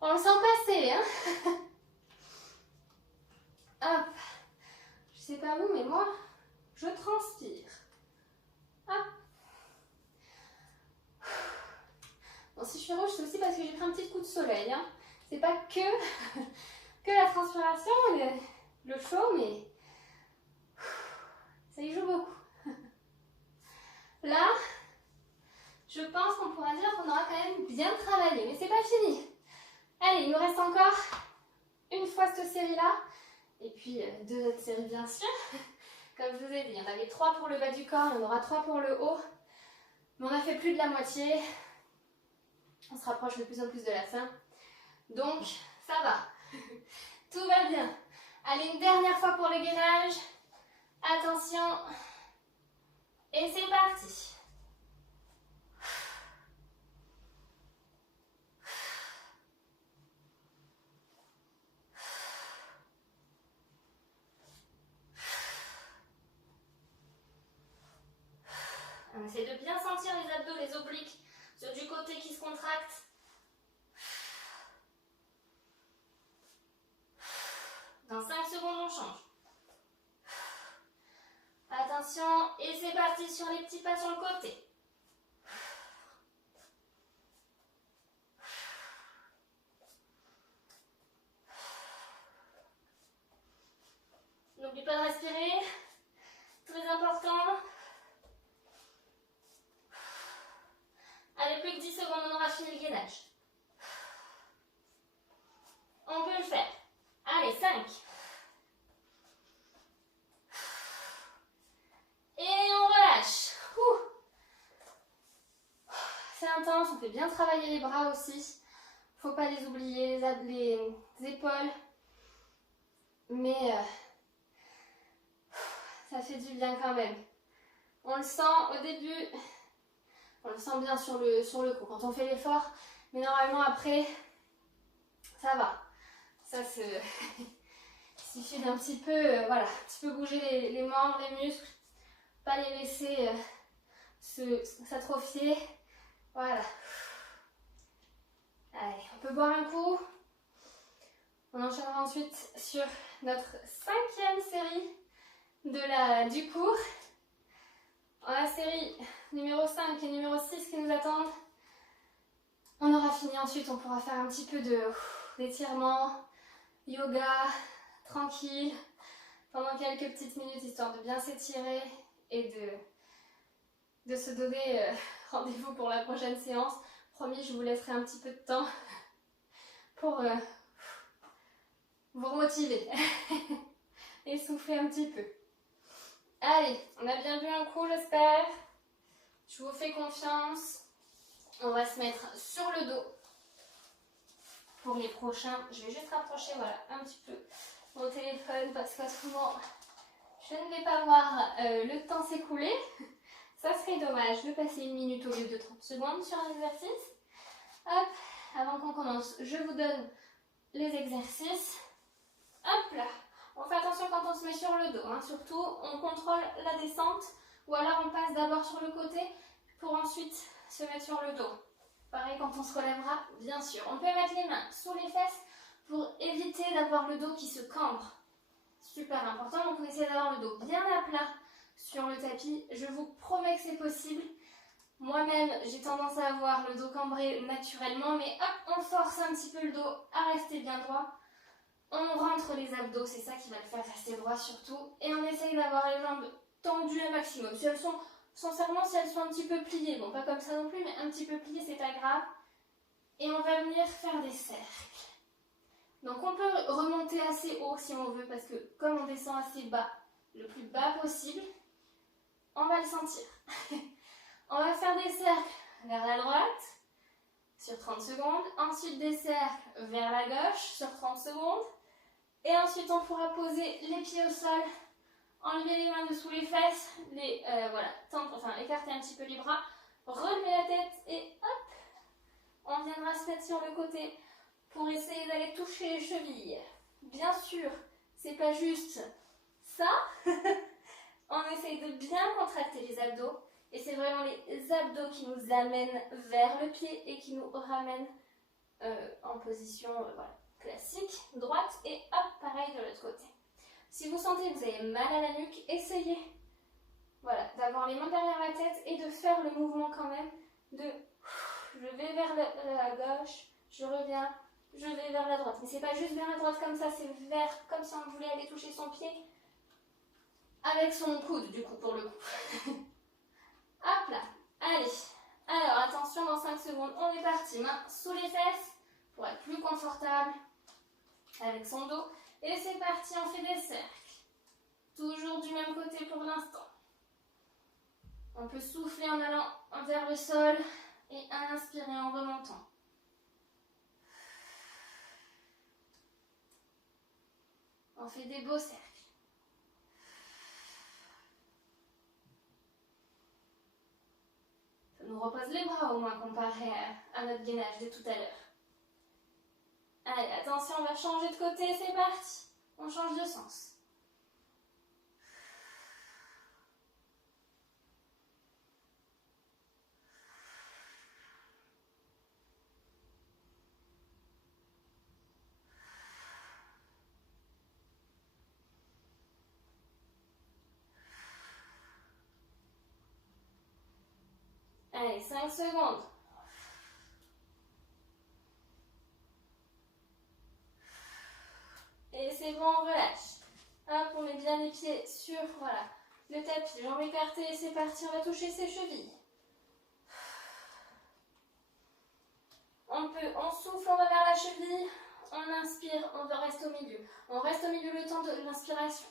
On le sent passer, hein. Hop. Je sais pas vous, mais moi, je transpire. Hop. Bon, si je suis rouge, c'est aussi parce que j'ai pris un petit coup de soleil, hein. C'est pas que la transpiration, le chaud, mais ça y joue beaucoup. Là, je pense qu'on pourra dire qu'on aura quand même bien travaillé, mais c'est pas fini. Allez, il nous reste encore une fois cette série-là, et puis 2 autres séries bien sûr. Comme je vous ai dit, il y en avait 3 pour le bas du corps, il y en aura 3 pour le haut, mais on a fait plus de la moitié. On se rapproche de plus en plus de la fin, donc ça va. Tout va bien. Allez, une dernière fois pour le gainage. Attention. Et c'est parti. On essaie de bien sentir les abdos, les obliques, ceux du côté qui se contractent. Dans 5 secondes, on change. Attention, et c'est parti sur les petits pas sur le côté. N'oublie pas de respirer, très important. Allez, plus que 10 secondes, on aura fini le gainage. On peut le faire. Allez, 5. Et on relâche. C'est intense, on fait bien travailler les bras aussi. Faut pas les oublier, les épaules. Mais ça fait du bien quand même. On le sent au début, on le sent bien sur le coup quand on fait l'effort. Mais normalement après, ça va. Ça se... Il suffit d'un petit peu, voilà, un petit peu bouger les membres, les muscles. Pas les laisser s'atrophier. Voilà. Allez, on peut boire un coup. On enchaînera ensuite sur notre 5e série du cours. En la série numéro 5 et numéro 6 qui nous attendent, on aura fini ensuite on pourra faire un petit peu d'étirement, yoga, tranquille, pendant quelques petites minutes, histoire de bien s'étirer et de se donner rendez-vous pour la prochaine séance. Promis, je vous laisserai un petit peu de temps pour vous remotiver et souffler un petit peu. Allez, on a bien vu un coup, j'espère. Je vous fais confiance. On va se mettre sur le dos. Pour les prochains, je vais juste rapprocher voilà, un petit peu mon téléphone parce qu'autrement, je ne vais pas voir le temps s'écouler. Ça serait dommage de passer 1 minute au lieu de 30 secondes sur un exercice. Hop, avant qu'on commence, je vous donne les exercices. Hop là. On fait attention quand on se met sur le dos, hein. Surtout on contrôle la descente ou alors on passe d'abord sur le côté pour ensuite se mettre sur le dos. Pareil quand on se relèvera, bien sûr. On peut mettre les mains sous les fesses pour éviter d'avoir le dos qui se cambre. Super important, donc on essaie d'avoir le dos bien à plat sur le tapis. Je vous promets que c'est possible. Moi-même, j'ai tendance à avoir le dos cambré naturellement, mais hop, on force un petit peu le dos à rester bien droit. On rentre les abdos, c'est ça qui va le faire rester droit surtout. Et on essaye d'avoir les jambes tendues au maximum. Si elles sont, sincèrement, si elles sont un petit peu pliées, bon pas comme ça non plus, mais un petit peu pliées, c'est pas grave. Et on va venir faire des cercles. Donc on peut remonter assez haut si on veut, parce que comme on descend assez bas, le plus bas possible, on va le sentir. On va faire des cercles vers la droite sur 30 secondes, ensuite des cercles vers la gauche sur 30 secondes, et ensuite on pourra poser les pieds au sol, enlever les mains dessous les fesses, voilà, écarter un petit peu les bras, relever la tête et hop, on viendra se mettre sur le côté pour essayer d'aller toucher les chevilles. Bien sûr, c'est pas juste ça, on essaye de bien contracter les abdos. Et c'est vraiment les abdos qui nous amènent vers le pied et qui nous ramènent en position voilà, classique, droite, et hop, pareil de l'autre côté. Si vous sentez que vous avez mal à la nuque, essayez voilà, d'avoir les mains derrière la tête et de faire le mouvement quand même de je vais vers la gauche, je reviens, je vais vers la droite. Mais c'est pas juste vers la droite comme ça, c'est vers comme si on voulait aller toucher son pied avec son coude du coup pour le coup. Hop là, allez, alors attention dans 5 secondes, on est parti, main sous les fesses pour être plus confortable avec son dos. Et c'est parti, on fait des cercles, toujours du même côté pour l'instant. On peut souffler en allant vers le sol et inspirer en remontant. On fait des beaux cercles. Ça nous repose les bras au moins comparé à notre gainage de tout à l'heure. Allez, attention, on va changer de côté, c'est parti. On change de sens. Allez, 5 secondes. Et c'est bon, on relâche. Hop, on met bien les pieds sur voilà, le tapis, jambes écartées, c'est parti, on va toucher ses chevilles. On souffle, on va vers la cheville, on inspire, on reste au milieu. On reste au milieu le temps de l'inspiration.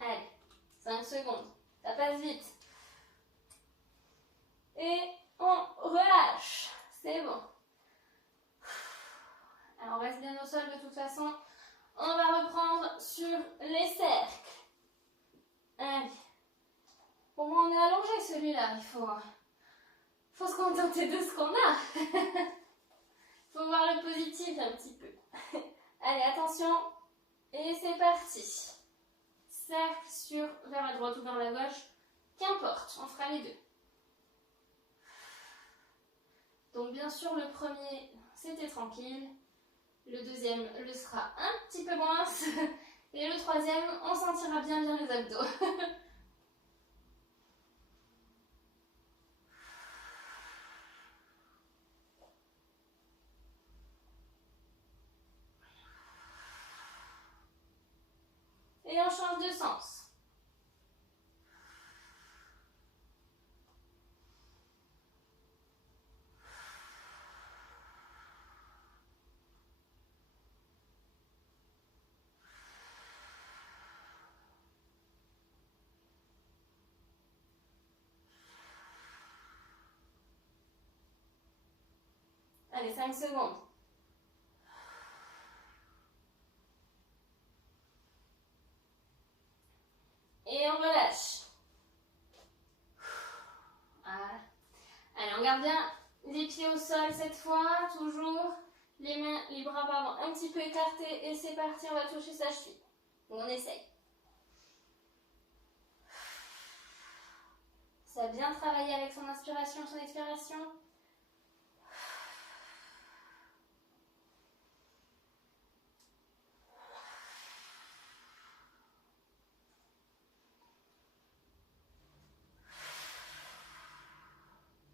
Allez, 5 secondes, ça passe vite. Et on relâche, c'est bon. Alors on reste bien au sol de toute façon. On va reprendre sur les cercles. Allez. Bon, on est allongé celui-là, il faut se contenter de ce qu'on a. Il faut voir le positif un petit peu. Allez, attention. Et c'est parti. Cercle vers la droite ou vers la gauche. Qu'importe, on fera les deux. Donc bien sûr, le premier, c'était tranquille. Le deuxième le sera un petit peu moins. Et le troisième, on sentira bien les abdos. Et on change de sens. Allez, 5 secondes. Et on relâche. Voilà. Allez, on garde bien les pieds au sol cette fois, toujours. Les mains, les bras, pardon, un petit peu écartés. Et c'est parti, on va toucher sa cheville. On essaye. Ça a bien travaillé avec son inspiration, son expiration.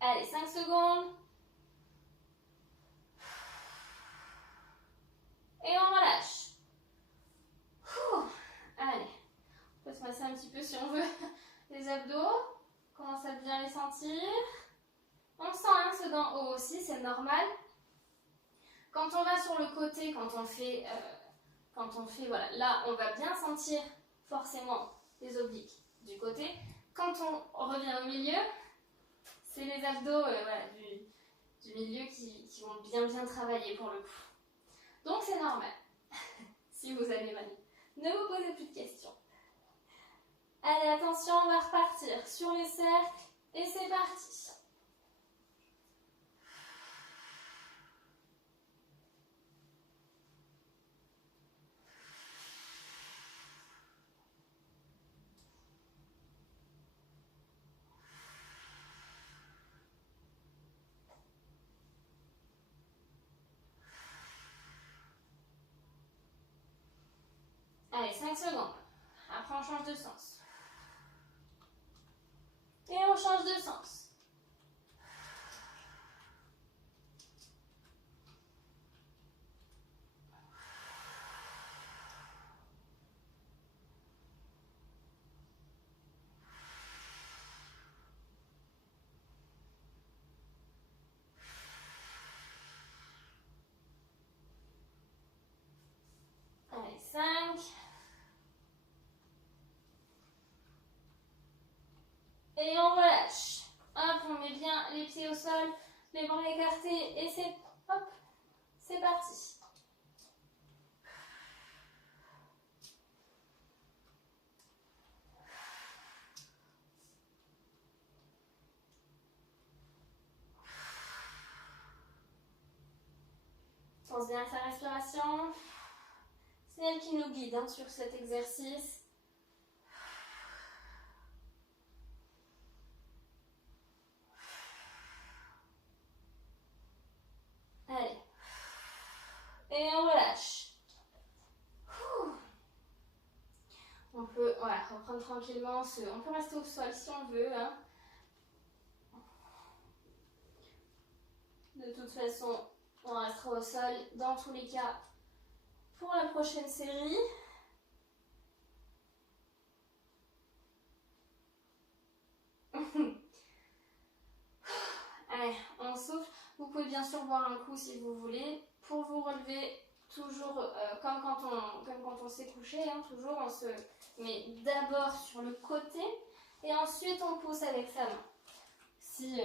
Allez, 5 secondes. Et on relâche. Allez, on peut se masser un petit peu si on veut les abdos. On commence à bien les sentir. On sent ceux d'en haut aussi, c'est normal. Quand on va sur le côté, quand on fait, voilà, là on va bien sentir forcément les obliques du côté. Quand on revient au milieu, c'est les abdos voilà, du milieu qui vont bien travailler pour le coup. Donc c'est normal, si vous avez mal. Ne vous posez plus de questions. Allez, attention, on va repartir sur les cercles et c'est parti. Allez, 5 secondes. Après, on change de sens. Et on change de sens. Allez, 5. Et on relâche. Hop, on met bien les pieds au sol, les bras écartés et c'est hop, c'est parti. Pense bien à sa respiration. C'est elle qui nous guide sur cet exercice. Allez. Et on relâche. On peut reprendre tranquillement. On peut rester au sol si on veut. Hein. De toute façon, on restera au sol dans tous les cas pour la prochaine série. Allez, on souffle. Vous pouvez bien sûr boire un coup si vous voulez. Pour vous relever, toujours comme quand on s'est couché, hein, toujours on se met d'abord sur le côté et ensuite on pousse avec sa main. Si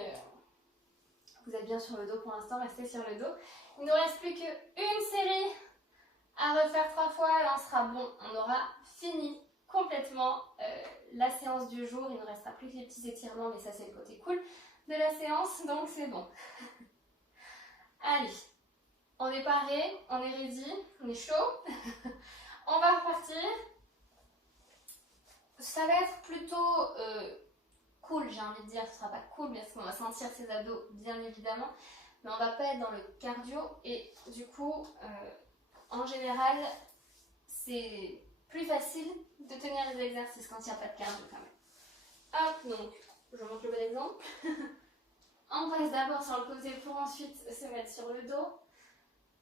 vous êtes bien sur le dos pour l'instant, restez sur le dos. Il ne nous reste plus qu'une série à refaire 3 fois et on sera bon. On aura fini complètement la séance du jour. Il ne restera plus que les petits étirements, mais ça c'est le côté cool de la séance, donc c'est bon. Allez, on est paré, on est ready, on est chaud. On va repartir. Ça va être plutôt cool, j'ai envie de dire. Ce ne sera pas cool, mais parce qu'on va sentir ses abdos, bien évidemment. Mais on ne va pas être dans le cardio et du coup, en général, c'est plus facile de tenir les exercices quand il n'y a pas de cardio quand même. Hop, donc, je vous montre le bon exemple. On passe d'abord sur le côté pour ensuite se mettre sur le dos.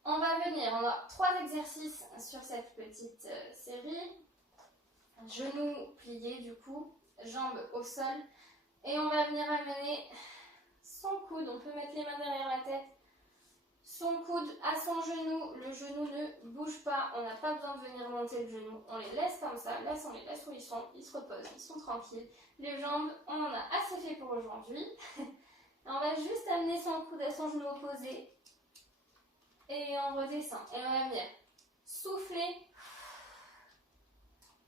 On va venir, on a 3 exercices sur cette petite série. Genoux pliés du coup, jambes au sol. Et on va venir amener son coude, on peut mettre les mains derrière la tête. Son coude à son genou, le genou ne bouge pas, on n'a pas besoin de venir monter le genou. On les laisse comme ça, là on les laisse où ils sont, ils se reposent, ils sont tranquilles. Les jambes, on en a assez fait pour aujourd'hui. On va juste amener son coude à son genou opposé. Et on redescend. Et on va venir souffler.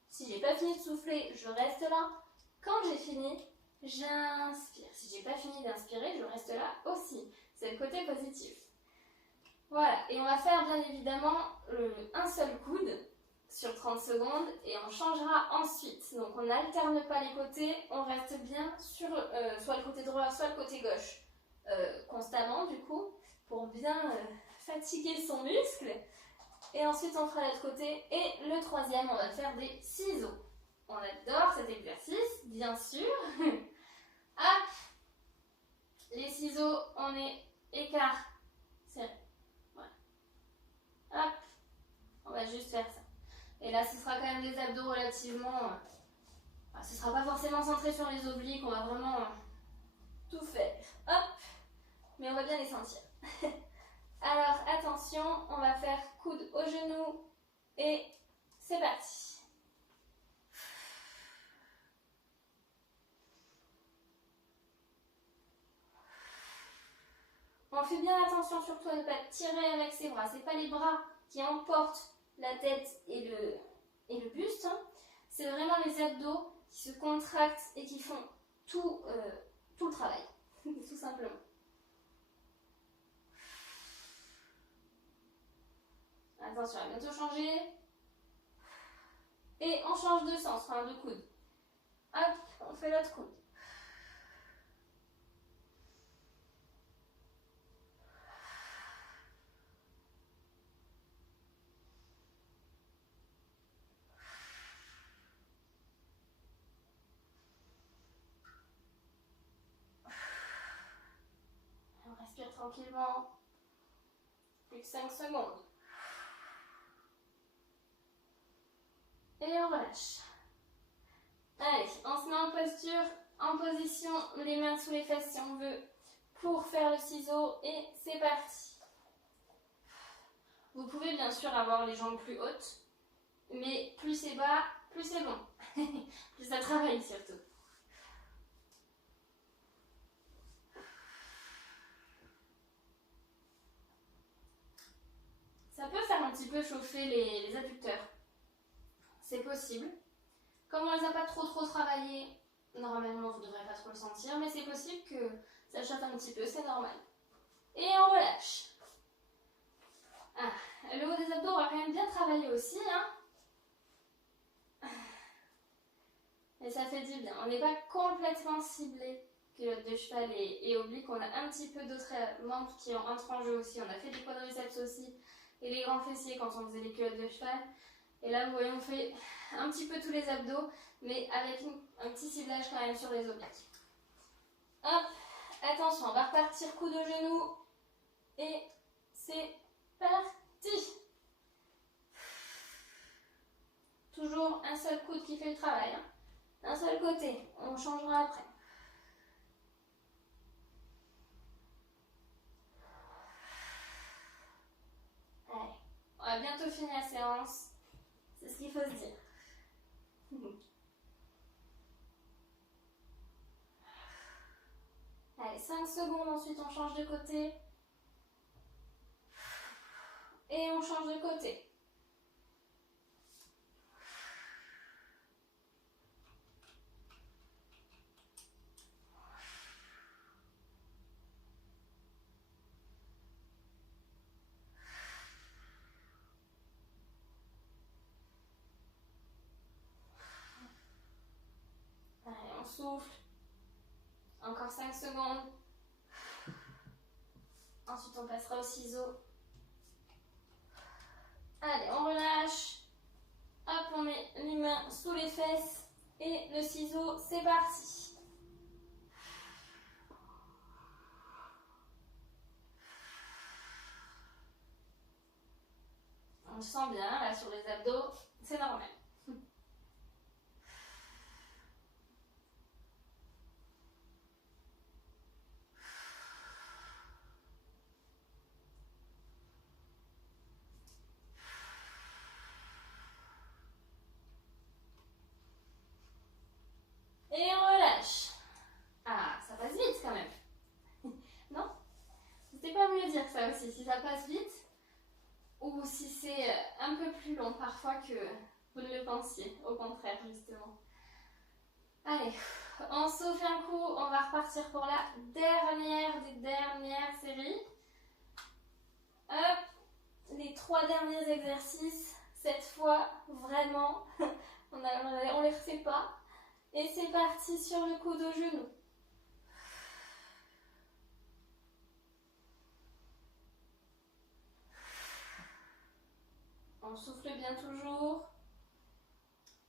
Si j'ai pas fini de souffler, je reste là. Quand j'ai fini, j'inspire. Si j'ai pas fini d'inspirer, je reste là aussi. C'est le côté positif. Voilà. Et on va faire bien évidemment un seul coude sur 30 secondes et on changera ensuite. Donc on n'alterne pas les côtés, on reste bien sur soit le côté droit, soit le côté gauche constamment du coup pour bien fatiguer son muscle. Et ensuite on fera l'autre côté et le troisième on va faire des ciseaux. On adore cet exercice bien sûr. Hop, les ciseaux on est écart serré. Voilà. Hop, on va juste faire ça. Et là, ce sera quand même des abdos relativement... ce ne sera pas forcément centré sur les obliques, on va vraiment tout faire. Hop, mais on va bien les sentir. Alors, attention, on va faire coude au genou et c'est parti. On fait bien attention surtout à ne pas tirer avec ses bras. Ce n'est pas les bras qui emportent la tête et le buste, hein. C'est vraiment les abdos qui se contractent et qui font tout le travail, tout simplement. Attention, on va bientôt changer. Et on change de sens, enfin de coude. Hop, on fait l'autre coude. On respire tranquillement. Plus que 5 secondes. Et on relâche. Allez, on se met en posture, en position, les mains sous les fesses si on veut, pour faire le ciseau et c'est parti. Vous pouvez bien sûr avoir les jambes plus hautes, mais plus c'est bas, plus c'est bon. Plus ça travaille surtout. Ça peut faire un petit peu chauffer les adducteurs. C'est possible. Comme on ne les a pas trop travaillés, normalement vous ne devrez pas trop le sentir, mais c'est possible que ça chauffe un petit peu, c'est normal. Et on relâche. Le haut des abdos, on va quand même bien travailler aussi, hein. Et ça fait du bien. On n'est pas complètement ciblé culotte de cheval et oblique. On a un petit peu d'autres membres qui entrent en jeu aussi. On a fait des quadriceps aussi et les grands fessiers quand on faisait les culottes de cheval. Et là, vous voyez, on fait un petit peu tous les abdos, mais avec un petit ciblage quand même sur les obliques. Hop, attention, on va repartir coude au genou. Et c'est parti. Toujours un seul coude qui fait le travail, hein. Un seul côté, on changera après. Allez, on va bientôt finir la séance. C'est ce qu'il faut se dire. Allez, 5 secondes, ensuite on change de côté. Et on change de côté. Allez, on souffle. Encore 5 secondes. Ensuite, on passera au ciseau. Allez. parti. On le sent bien là sur les abdos, c'est normal. Et on relâche. Ah, ça passe vite quand même. Non? N'hésitez pas à me le dire ça aussi, si ça passe vite ou si c'est un peu plus long parfois que vous ne le pensiez, au contraire justement. Allez, on souffle un coup, on va repartir pour la dernière des dernières séries. Hop, les 3 derniers exercices, cette fois vraiment, on les refait pas. Et c'est parti sur le coude au genou. On souffle bien toujours.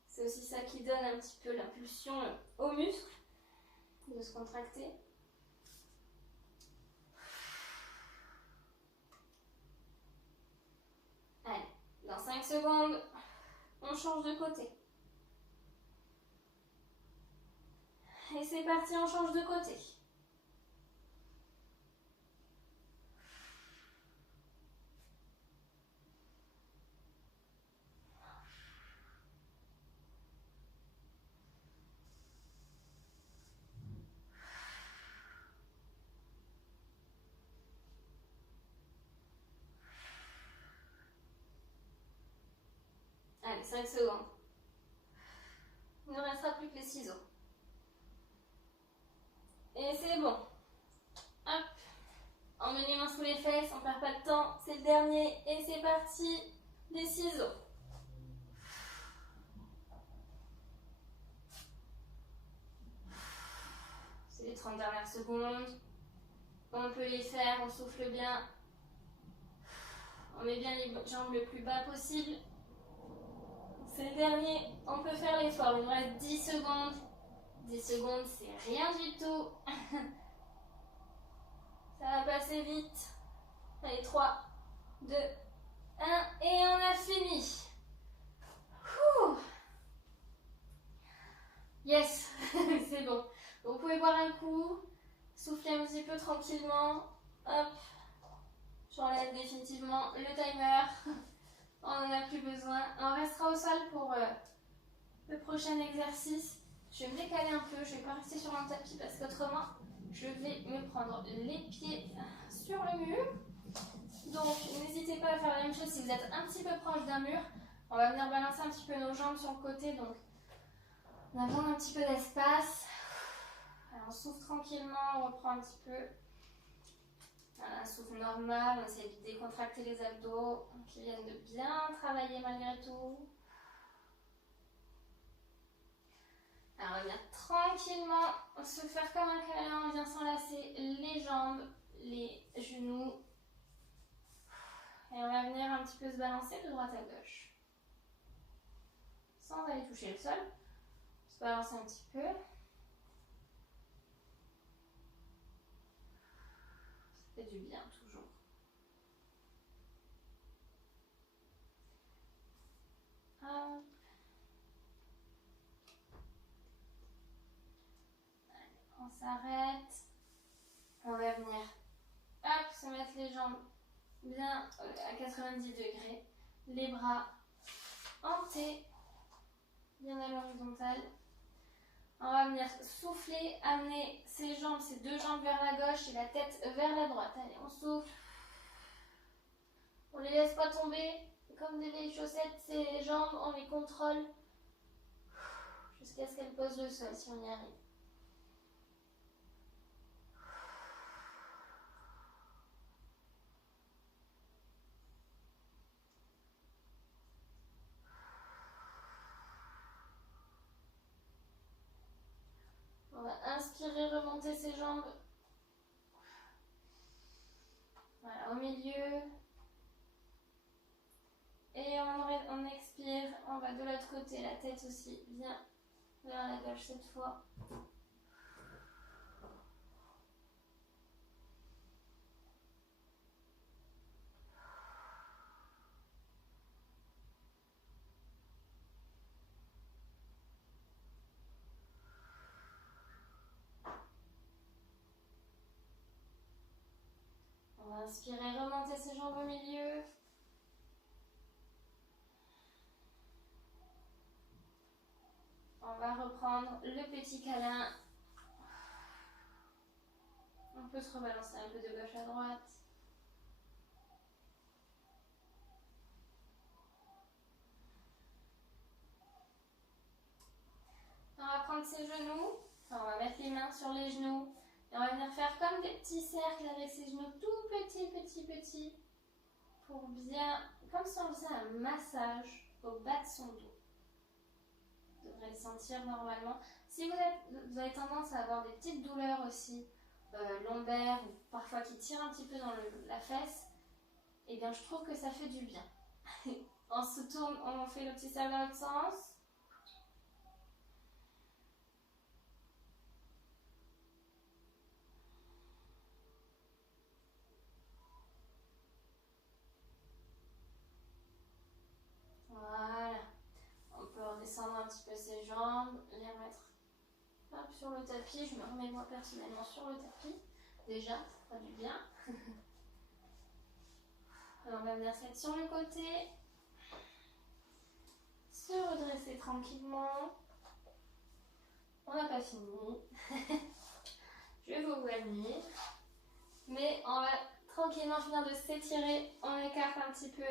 C'est aussi ça qui donne un petit peu l'impulsion aux muscles de se contracter. Allez, dans 5 secondes, on change de côté. Et c'est parti, on change de côté. Allez, 5 secondes. Il ne restera plus que les ciseaux. Et c'est bon. Hop. Emmenez les mains sous les fesses, on ne perd pas de temps. C'est le dernier et c'est parti. Les ciseaux. C'est les 30 dernières secondes. On peut les faire, on souffle bien. On met bien les jambes le plus bas possible. C'est le dernier, on peut faire l'effort. Il nous reste 10 secondes. 10 secondes, c'est rien du tout. Ça va passer vite. Allez, 3, 2, 1 et on a fini. Ouh. Yes, c'est bon. Vous pouvez boire un coup, souffler un petit peu tranquillement. Hop, j'enlève définitivement le timer. On n'en a plus besoin. On restera au sol pour le prochain exercice. Je vais me décaler un peu, je ne vais pas rester sur mon tapis parce qu'autrement, je vais me prendre les pieds sur le mur. Donc, n'hésitez pas à faire la même chose si vous êtes un petit peu proche d'un mur. On va venir balancer un petit peu nos jambes sur le côté, donc on a besoin d'un petit peu d'espace. On souffle tranquillement, on reprend un petit peu. Voilà, un souffle normal, on essaie de décontracter les abdos qui viennent de bien travailler malgré tout. Alors on va venir tranquillement se faire comme un câlin, on vient s'enlacer les jambes, les genoux. Et on va venir un petit peu se balancer de droite à gauche. Sans aller toucher le sol. Se balancer un petit peu. Ça fait du bien toujours. Hop. Allez, on s'arrête. On va venir hop, se mettre les jambes bien à 90 degrés. Les bras en T, bien à l'horizontale. On va venir souffler, amener ses jambes, ses 2 jambes vers la gauche et la tête vers la droite. Allez, on souffle. On ne les laisse pas tomber comme des vieilles chaussettes, ces jambes, on les contrôle jusqu'à ce qu'elles posent le sol si on y arrive. On va inspirer, remonter ses jambes. Voilà, au milieu. Et on expire, on va de l'autre côté, la tête aussi bien vers la gauche cette fois. On va inspirer, remonter ses jambes au milieu. On va reprendre le petit câlin. On peut se rebalancer un peu de gauche à droite. On va prendre ses genoux. Enfin, on va mettre les mains sur les genoux. Et on va venir faire comme des petits cercles avec ses genoux tout petits. Pour bien, comme si on faisait un massage au bas de son dos. Vous devrez le sentir normalement. Si vous avez tendance à avoir des petites douleurs aussi, lombaires, ou parfois qui tirent un petit peu dans la fesse, et bien je trouve que ça fait du bien. On se tourne, on fait le petit cercle dans l'autre sens. Voilà. On peut redescendre un petit peu ses jambes, les remettre hop, sur le tapis. Je me remets moi personnellement sur le tapis. Déjà, ça fera du bien. Alors, on va venir se mettre sur le côté. Se redresser tranquillement. On n'a pas fini. Je vais vous venir. Mais on va tranquillement finir de s'étirer. On écarte un petit peu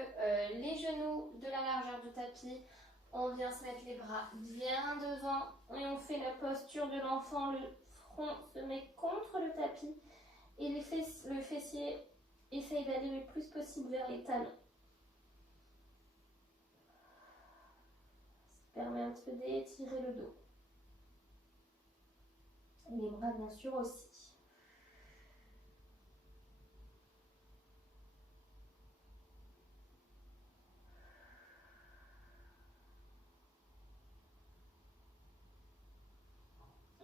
les genoux de la largeur du tapis. On vient se mettre les bras bien devant et on fait la posture de l'enfant. Le front se met contre le tapis et le fessier essaye d'aller le plus possible vers les talons. Ça permet un petit peu d'étirer le dos. Et les bras bien sûr aussi.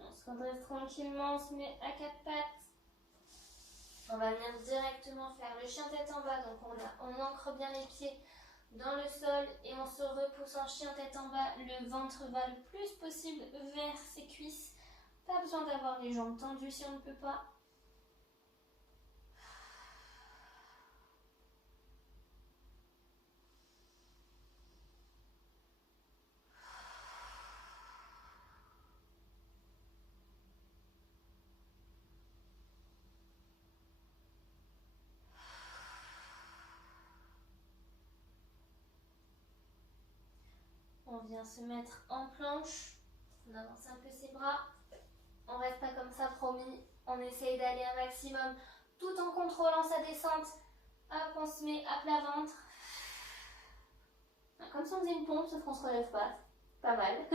On se redresse tranquillement, on se met à quatre pattes. On va venir directement faire le chien tête en bas. Donc on ancre bien les pieds dans le sol et on se repousse en chien tête en bas. Le ventre va le plus possible vers ses cuisses. Pas besoin d'avoir les jambes tendues si on ne peut pas. On vient se mettre en planche. On avance un peu ses bras. On reste pas comme ça, promis. On essaye d'aller un maximum tout en contrôlant sa descente. Hop, on se met à plat ventre. Comme si on faisait une pompe, sauf qu'on se relève pas. Pas mal.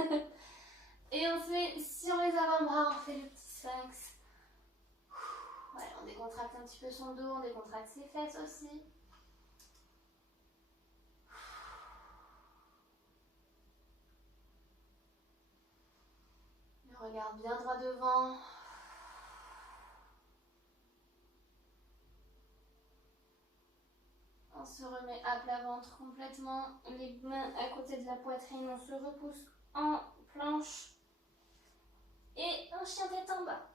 Et on se met sur les avant-bras, on fait le petit sphinx. Ouais, on décontracte un petit peu son dos, on décontracte ses fesses aussi. Le regard bien droit devant. On se remet à plat ventre complètement, les mains à côté de la poitrine, on se repousse en planche et un chien tête en bas.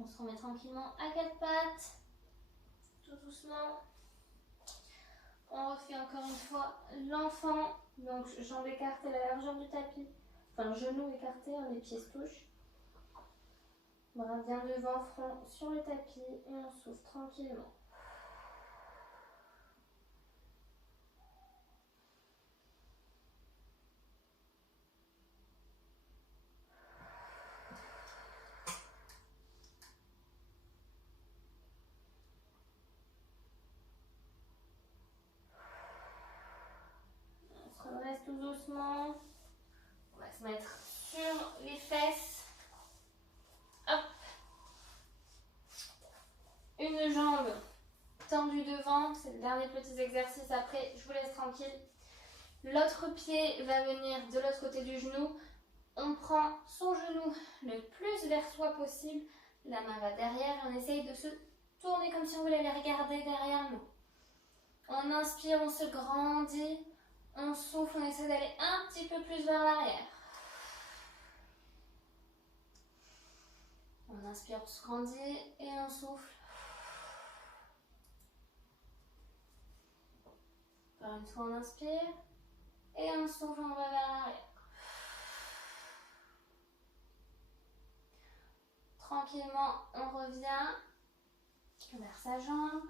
On se remet tranquillement à quatre pattes, tout doucement. On refait encore une fois l'enfant, donc jambes écartées à la largeur du tapis, enfin genoux écartés, hein, les pieds se touchent. Bras bien devant, front sur le tapis et on souffle tranquillement. doucement. On va se mettre sur les fesses. Hop. Une jambe tendue devant, c'est le dernier petit exercice, après je vous laisse tranquille. L'autre pied va venir de l'autre côté du genou. On prend son genou le plus vers soi possible, la main va derrière et on essaye de se tourner comme si on voulait les regarder derrière nous. On inspire, on se grandit, on souffle, on essaie d'aller un petit peu plus vers l'arrière. On inspire, on se grandit et on souffle. Encore une fois, on inspire et on souffle, on va vers l'arrière. Tranquillement, on revient vers sa jambe.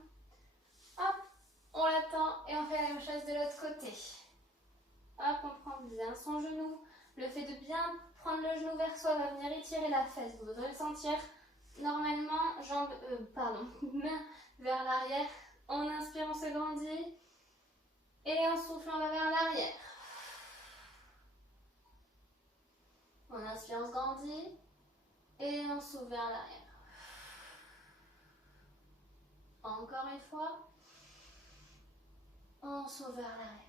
Hop, on l'attend et on fait la même chose de l'autre côté. Hop, on prend bien son genou. Le fait de bien prendre le genou vers soi va venir étirer la fesse. Vous devrez le sentir normalement, main vers l'arrière. On inspire, on se grandit. Et en soufflant, on va vers l'arrière. On inspire, on se grandit. Et on souffle vers l'arrière. Encore une fois. On souffle vers l'arrière.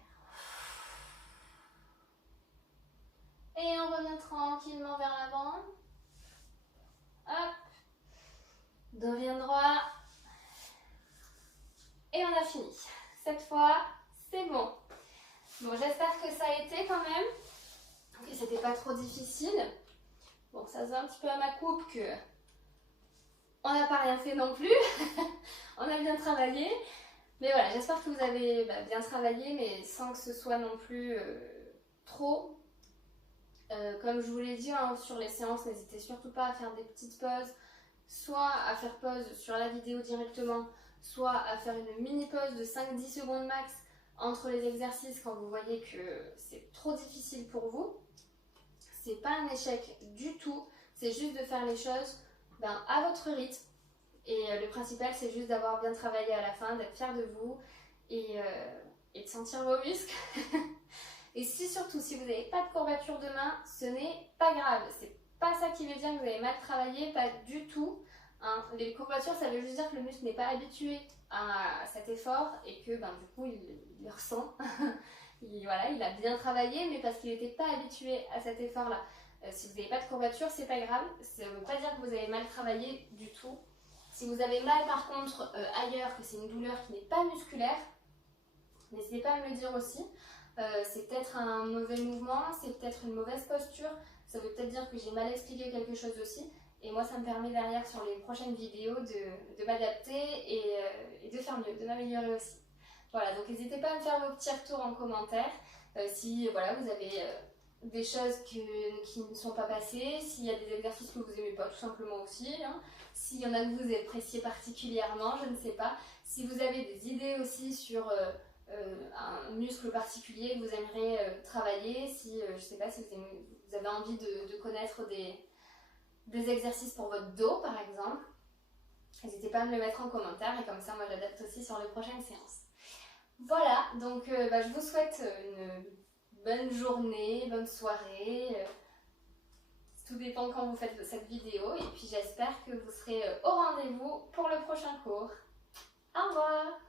Et on revient tranquillement vers l'avant. Hop. Dos vient droit. Et on a fini. Cette fois, c'est bon. Bon, j'espère que ça a été quand même. Que c'était pas trop difficile. Bon, ça se voit un petit peu à ma coupe que on n'a pas rien fait non plus. On a bien travaillé. Mais voilà, j'espère que vous avez bien travaillé, mais sans que ce soit non plus trop. Comme je vous l'ai dit hein, sur les séances, n'hésitez surtout pas à faire des petites pauses, soit à faire pause sur la vidéo directement, soit à faire une mini pause de 5-10 secondes max entre les exercices quand vous voyez que c'est trop difficile pour vous. C'est pas un échec du tout, c'est juste de faire les choses à votre rythme. Et le principal, c'est juste d'avoir bien travaillé à la fin, d'être fier de vous et de sentir vos muscles. Et surtout, si vous n'avez pas de courbature de main, ce n'est pas grave. C'est pas ça qui veut dire que vous avez mal travaillé, pas du tout. Hein. Les courbatures, ça veut juste dire que le muscle n'est pas habitué à cet effort et que du coup, il le ressent. Il a bien travaillé, mais parce qu'il n'était pas habitué à cet effort-là. Si vous n'avez pas de courbature, c'est pas grave. Ça ne veut pas dire que vous avez mal travaillé du tout. Si vous avez mal par contre ailleurs, que c'est une douleur qui n'est pas musculaire, n'hésitez pas à me le dire aussi. C'est peut-être un mauvais mouvement, c'est peut-être une mauvaise posture, ça veut peut-être dire que j'ai mal expliqué quelque chose aussi. Et moi, ça me permet derrière sur les prochaines vidéos de m'adapter et de faire mieux, de m'améliorer aussi. Voilà, donc n'hésitez pas à me faire vos petits retours en commentaire. Si vous avez des choses qui ne sont pas passées, s'il y a des exercices que vous n'aimez pas tout simplement aussi, hein. S'il y en a que vous appréciez particulièrement, je ne sais pas. Si vous avez des idées aussi sur un muscle particulier que vous aimeriez travailler, si je ne sais pas si vous avez envie de connaître des exercices pour votre dos par exemple, n'hésitez pas à me le mettre en commentaire et comme ça moi j'adapte aussi sur les prochaines séances. Voilà, donc je vous souhaite une bonne journée, bonne soirée, tout dépend quand vous faites cette vidéo et puis j'espère que vous serez au rendez-vous pour le prochain cours. Au revoir!